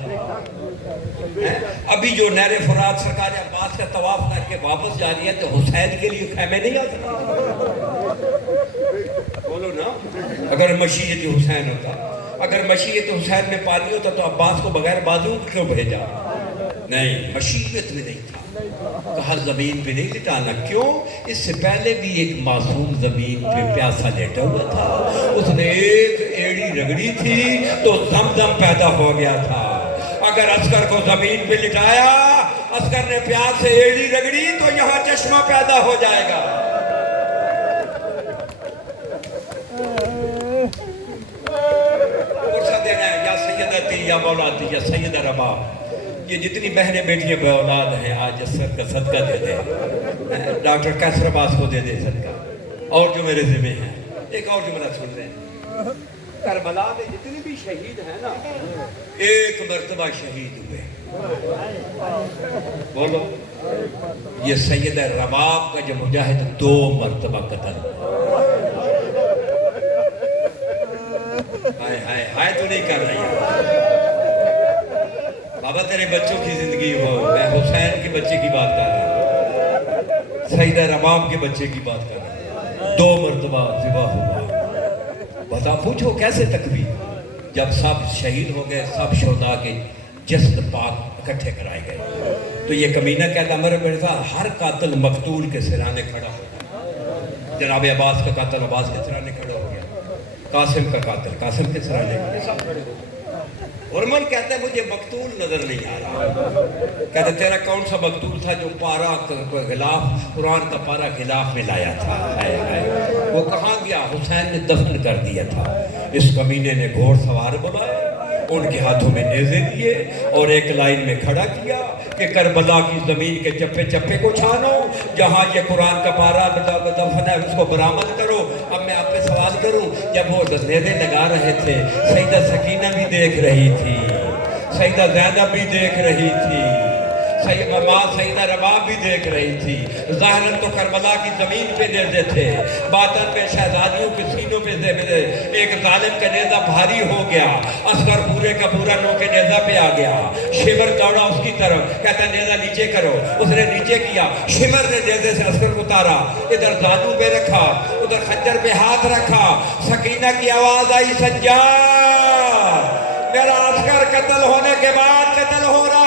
ابھی جو نہر فرات سرکار عباس کا طواف کر کے واپس جا رہی ہے تو حسین کے لیے خیمے نہیں آ سکتے. بولو نا، اگر مشیت حسین ہوتا، اگر مشیت حسین میں پانی ہوتا تو عباس کو بغیر بازو کیوں بھیجا؟ نہیں، مشیت میں نہیں تھا. کہا زمین پہ نہیں لٹانا. کیوں؟ اس سے پہلے بھی ایک معصوم زمین پہ پیاسا لیٹا ہوا تھا، اس نے ایک ایڑی رگڑی تھی تو زمزم پیدا ہو گیا تھا. اگر اصغر کو زمین پہ لٹایا، اصغر نے پیاس سے ایڑی رگڑی تو یہاں چشمہ پیدا ہو جائے گا. فرصت دینا ہے، یا سیدتی یا مولاتی یا سید رباب. یہ جتنی بہنیں بیٹیاں بے اولاد ہیں آج اصغر کا صدقہ دے دیں. ڈاکٹر کیسر عباس کو دے دیں صدقہ. اور جو میرے ذمہ ہیں، ایک اور جملہ سن لیں. کربلا میں جتنے بھی شہید ہیں نا، ایک مرتبہ شہید ہوئے. بولو، یہ سید رباب کا جو مجاہد 2 مرتبہ قتل. ہائے تو نہیں کر رہی. بابا تیرے بچوں کی زندگی ہو، میں حسین کے بچے کی بات کر رہا ہوں، سید رباب کے بچے کی بات کر رہا ہوں. 2 مرتبہ ذبح ہوا. بتا پوچھو کیسے تکبیر؟ جب سب شہید ہو گئے، سب شہداء کے جسد پاک اکٹھے کرائے گئے تو یہ کمینہ کہتا عمر مرزا ہر قاتل مقتول کے سرانے کھڑا ہو گیا. جناب عباس کا قاتل عباس کے سرانے کھڑا ہو گیا، قاسم کا قاتل قاسم کے سرانے سب کھڑے ہو گئے. عمر کہتا ہے مجھے مقتول نظر نہیں آ رہا. کہتا تیرا کون سا مقتول تھا جو پارا غلاف، قرآن کا پارا غلاف میں لایا تھا؟ وہ کہاں گیا؟ حسین نے دفن کر دیا تھا. اس کمینے نے گھوڑ سوار بلائے، ان کے ہاتھوں میں نیزے دیے اور ایک لائن میں کھڑا کیا کہ کربلا کی زمین کے چپے چپے کو چھانو، جہاں یہ قرآن کا پارا دفن ہے اس کو برآمد کرو. اب میں آپ سے سوال کروں، جب وہ نیزے لگا رہے تھے، سیدہ سکینہ بھی دیکھ رہی تھی، سیدہ زینب بھی دیکھ رہی تھی، ماں سیدہ رباب بھی دیکھ رہی تھی. ظاہراً تو کربلا کی زمین پہ نیزے تھے، باطن میں شہزادیوں کے سینوں پہ نیزے. ایک ظالم کا نیزہ بھاری ہو گیا، اصغر پورے کا پورا نو کے نیزہ پہ آ گیا. شمر دوڑا اس کی طرف، کہتا نیزہ نیچے کرو. اس نے نیچے کیا، شمر نے نیزے سے اصغر کو اتارا، ادھر زانو پہ رکھا، ادھر خنجر پہ ہاتھ رکھا. سکینہ کی آواز آئی، سجاد میرا اصغر قتل ہونے کے بعد قتل ہو رہا ہے.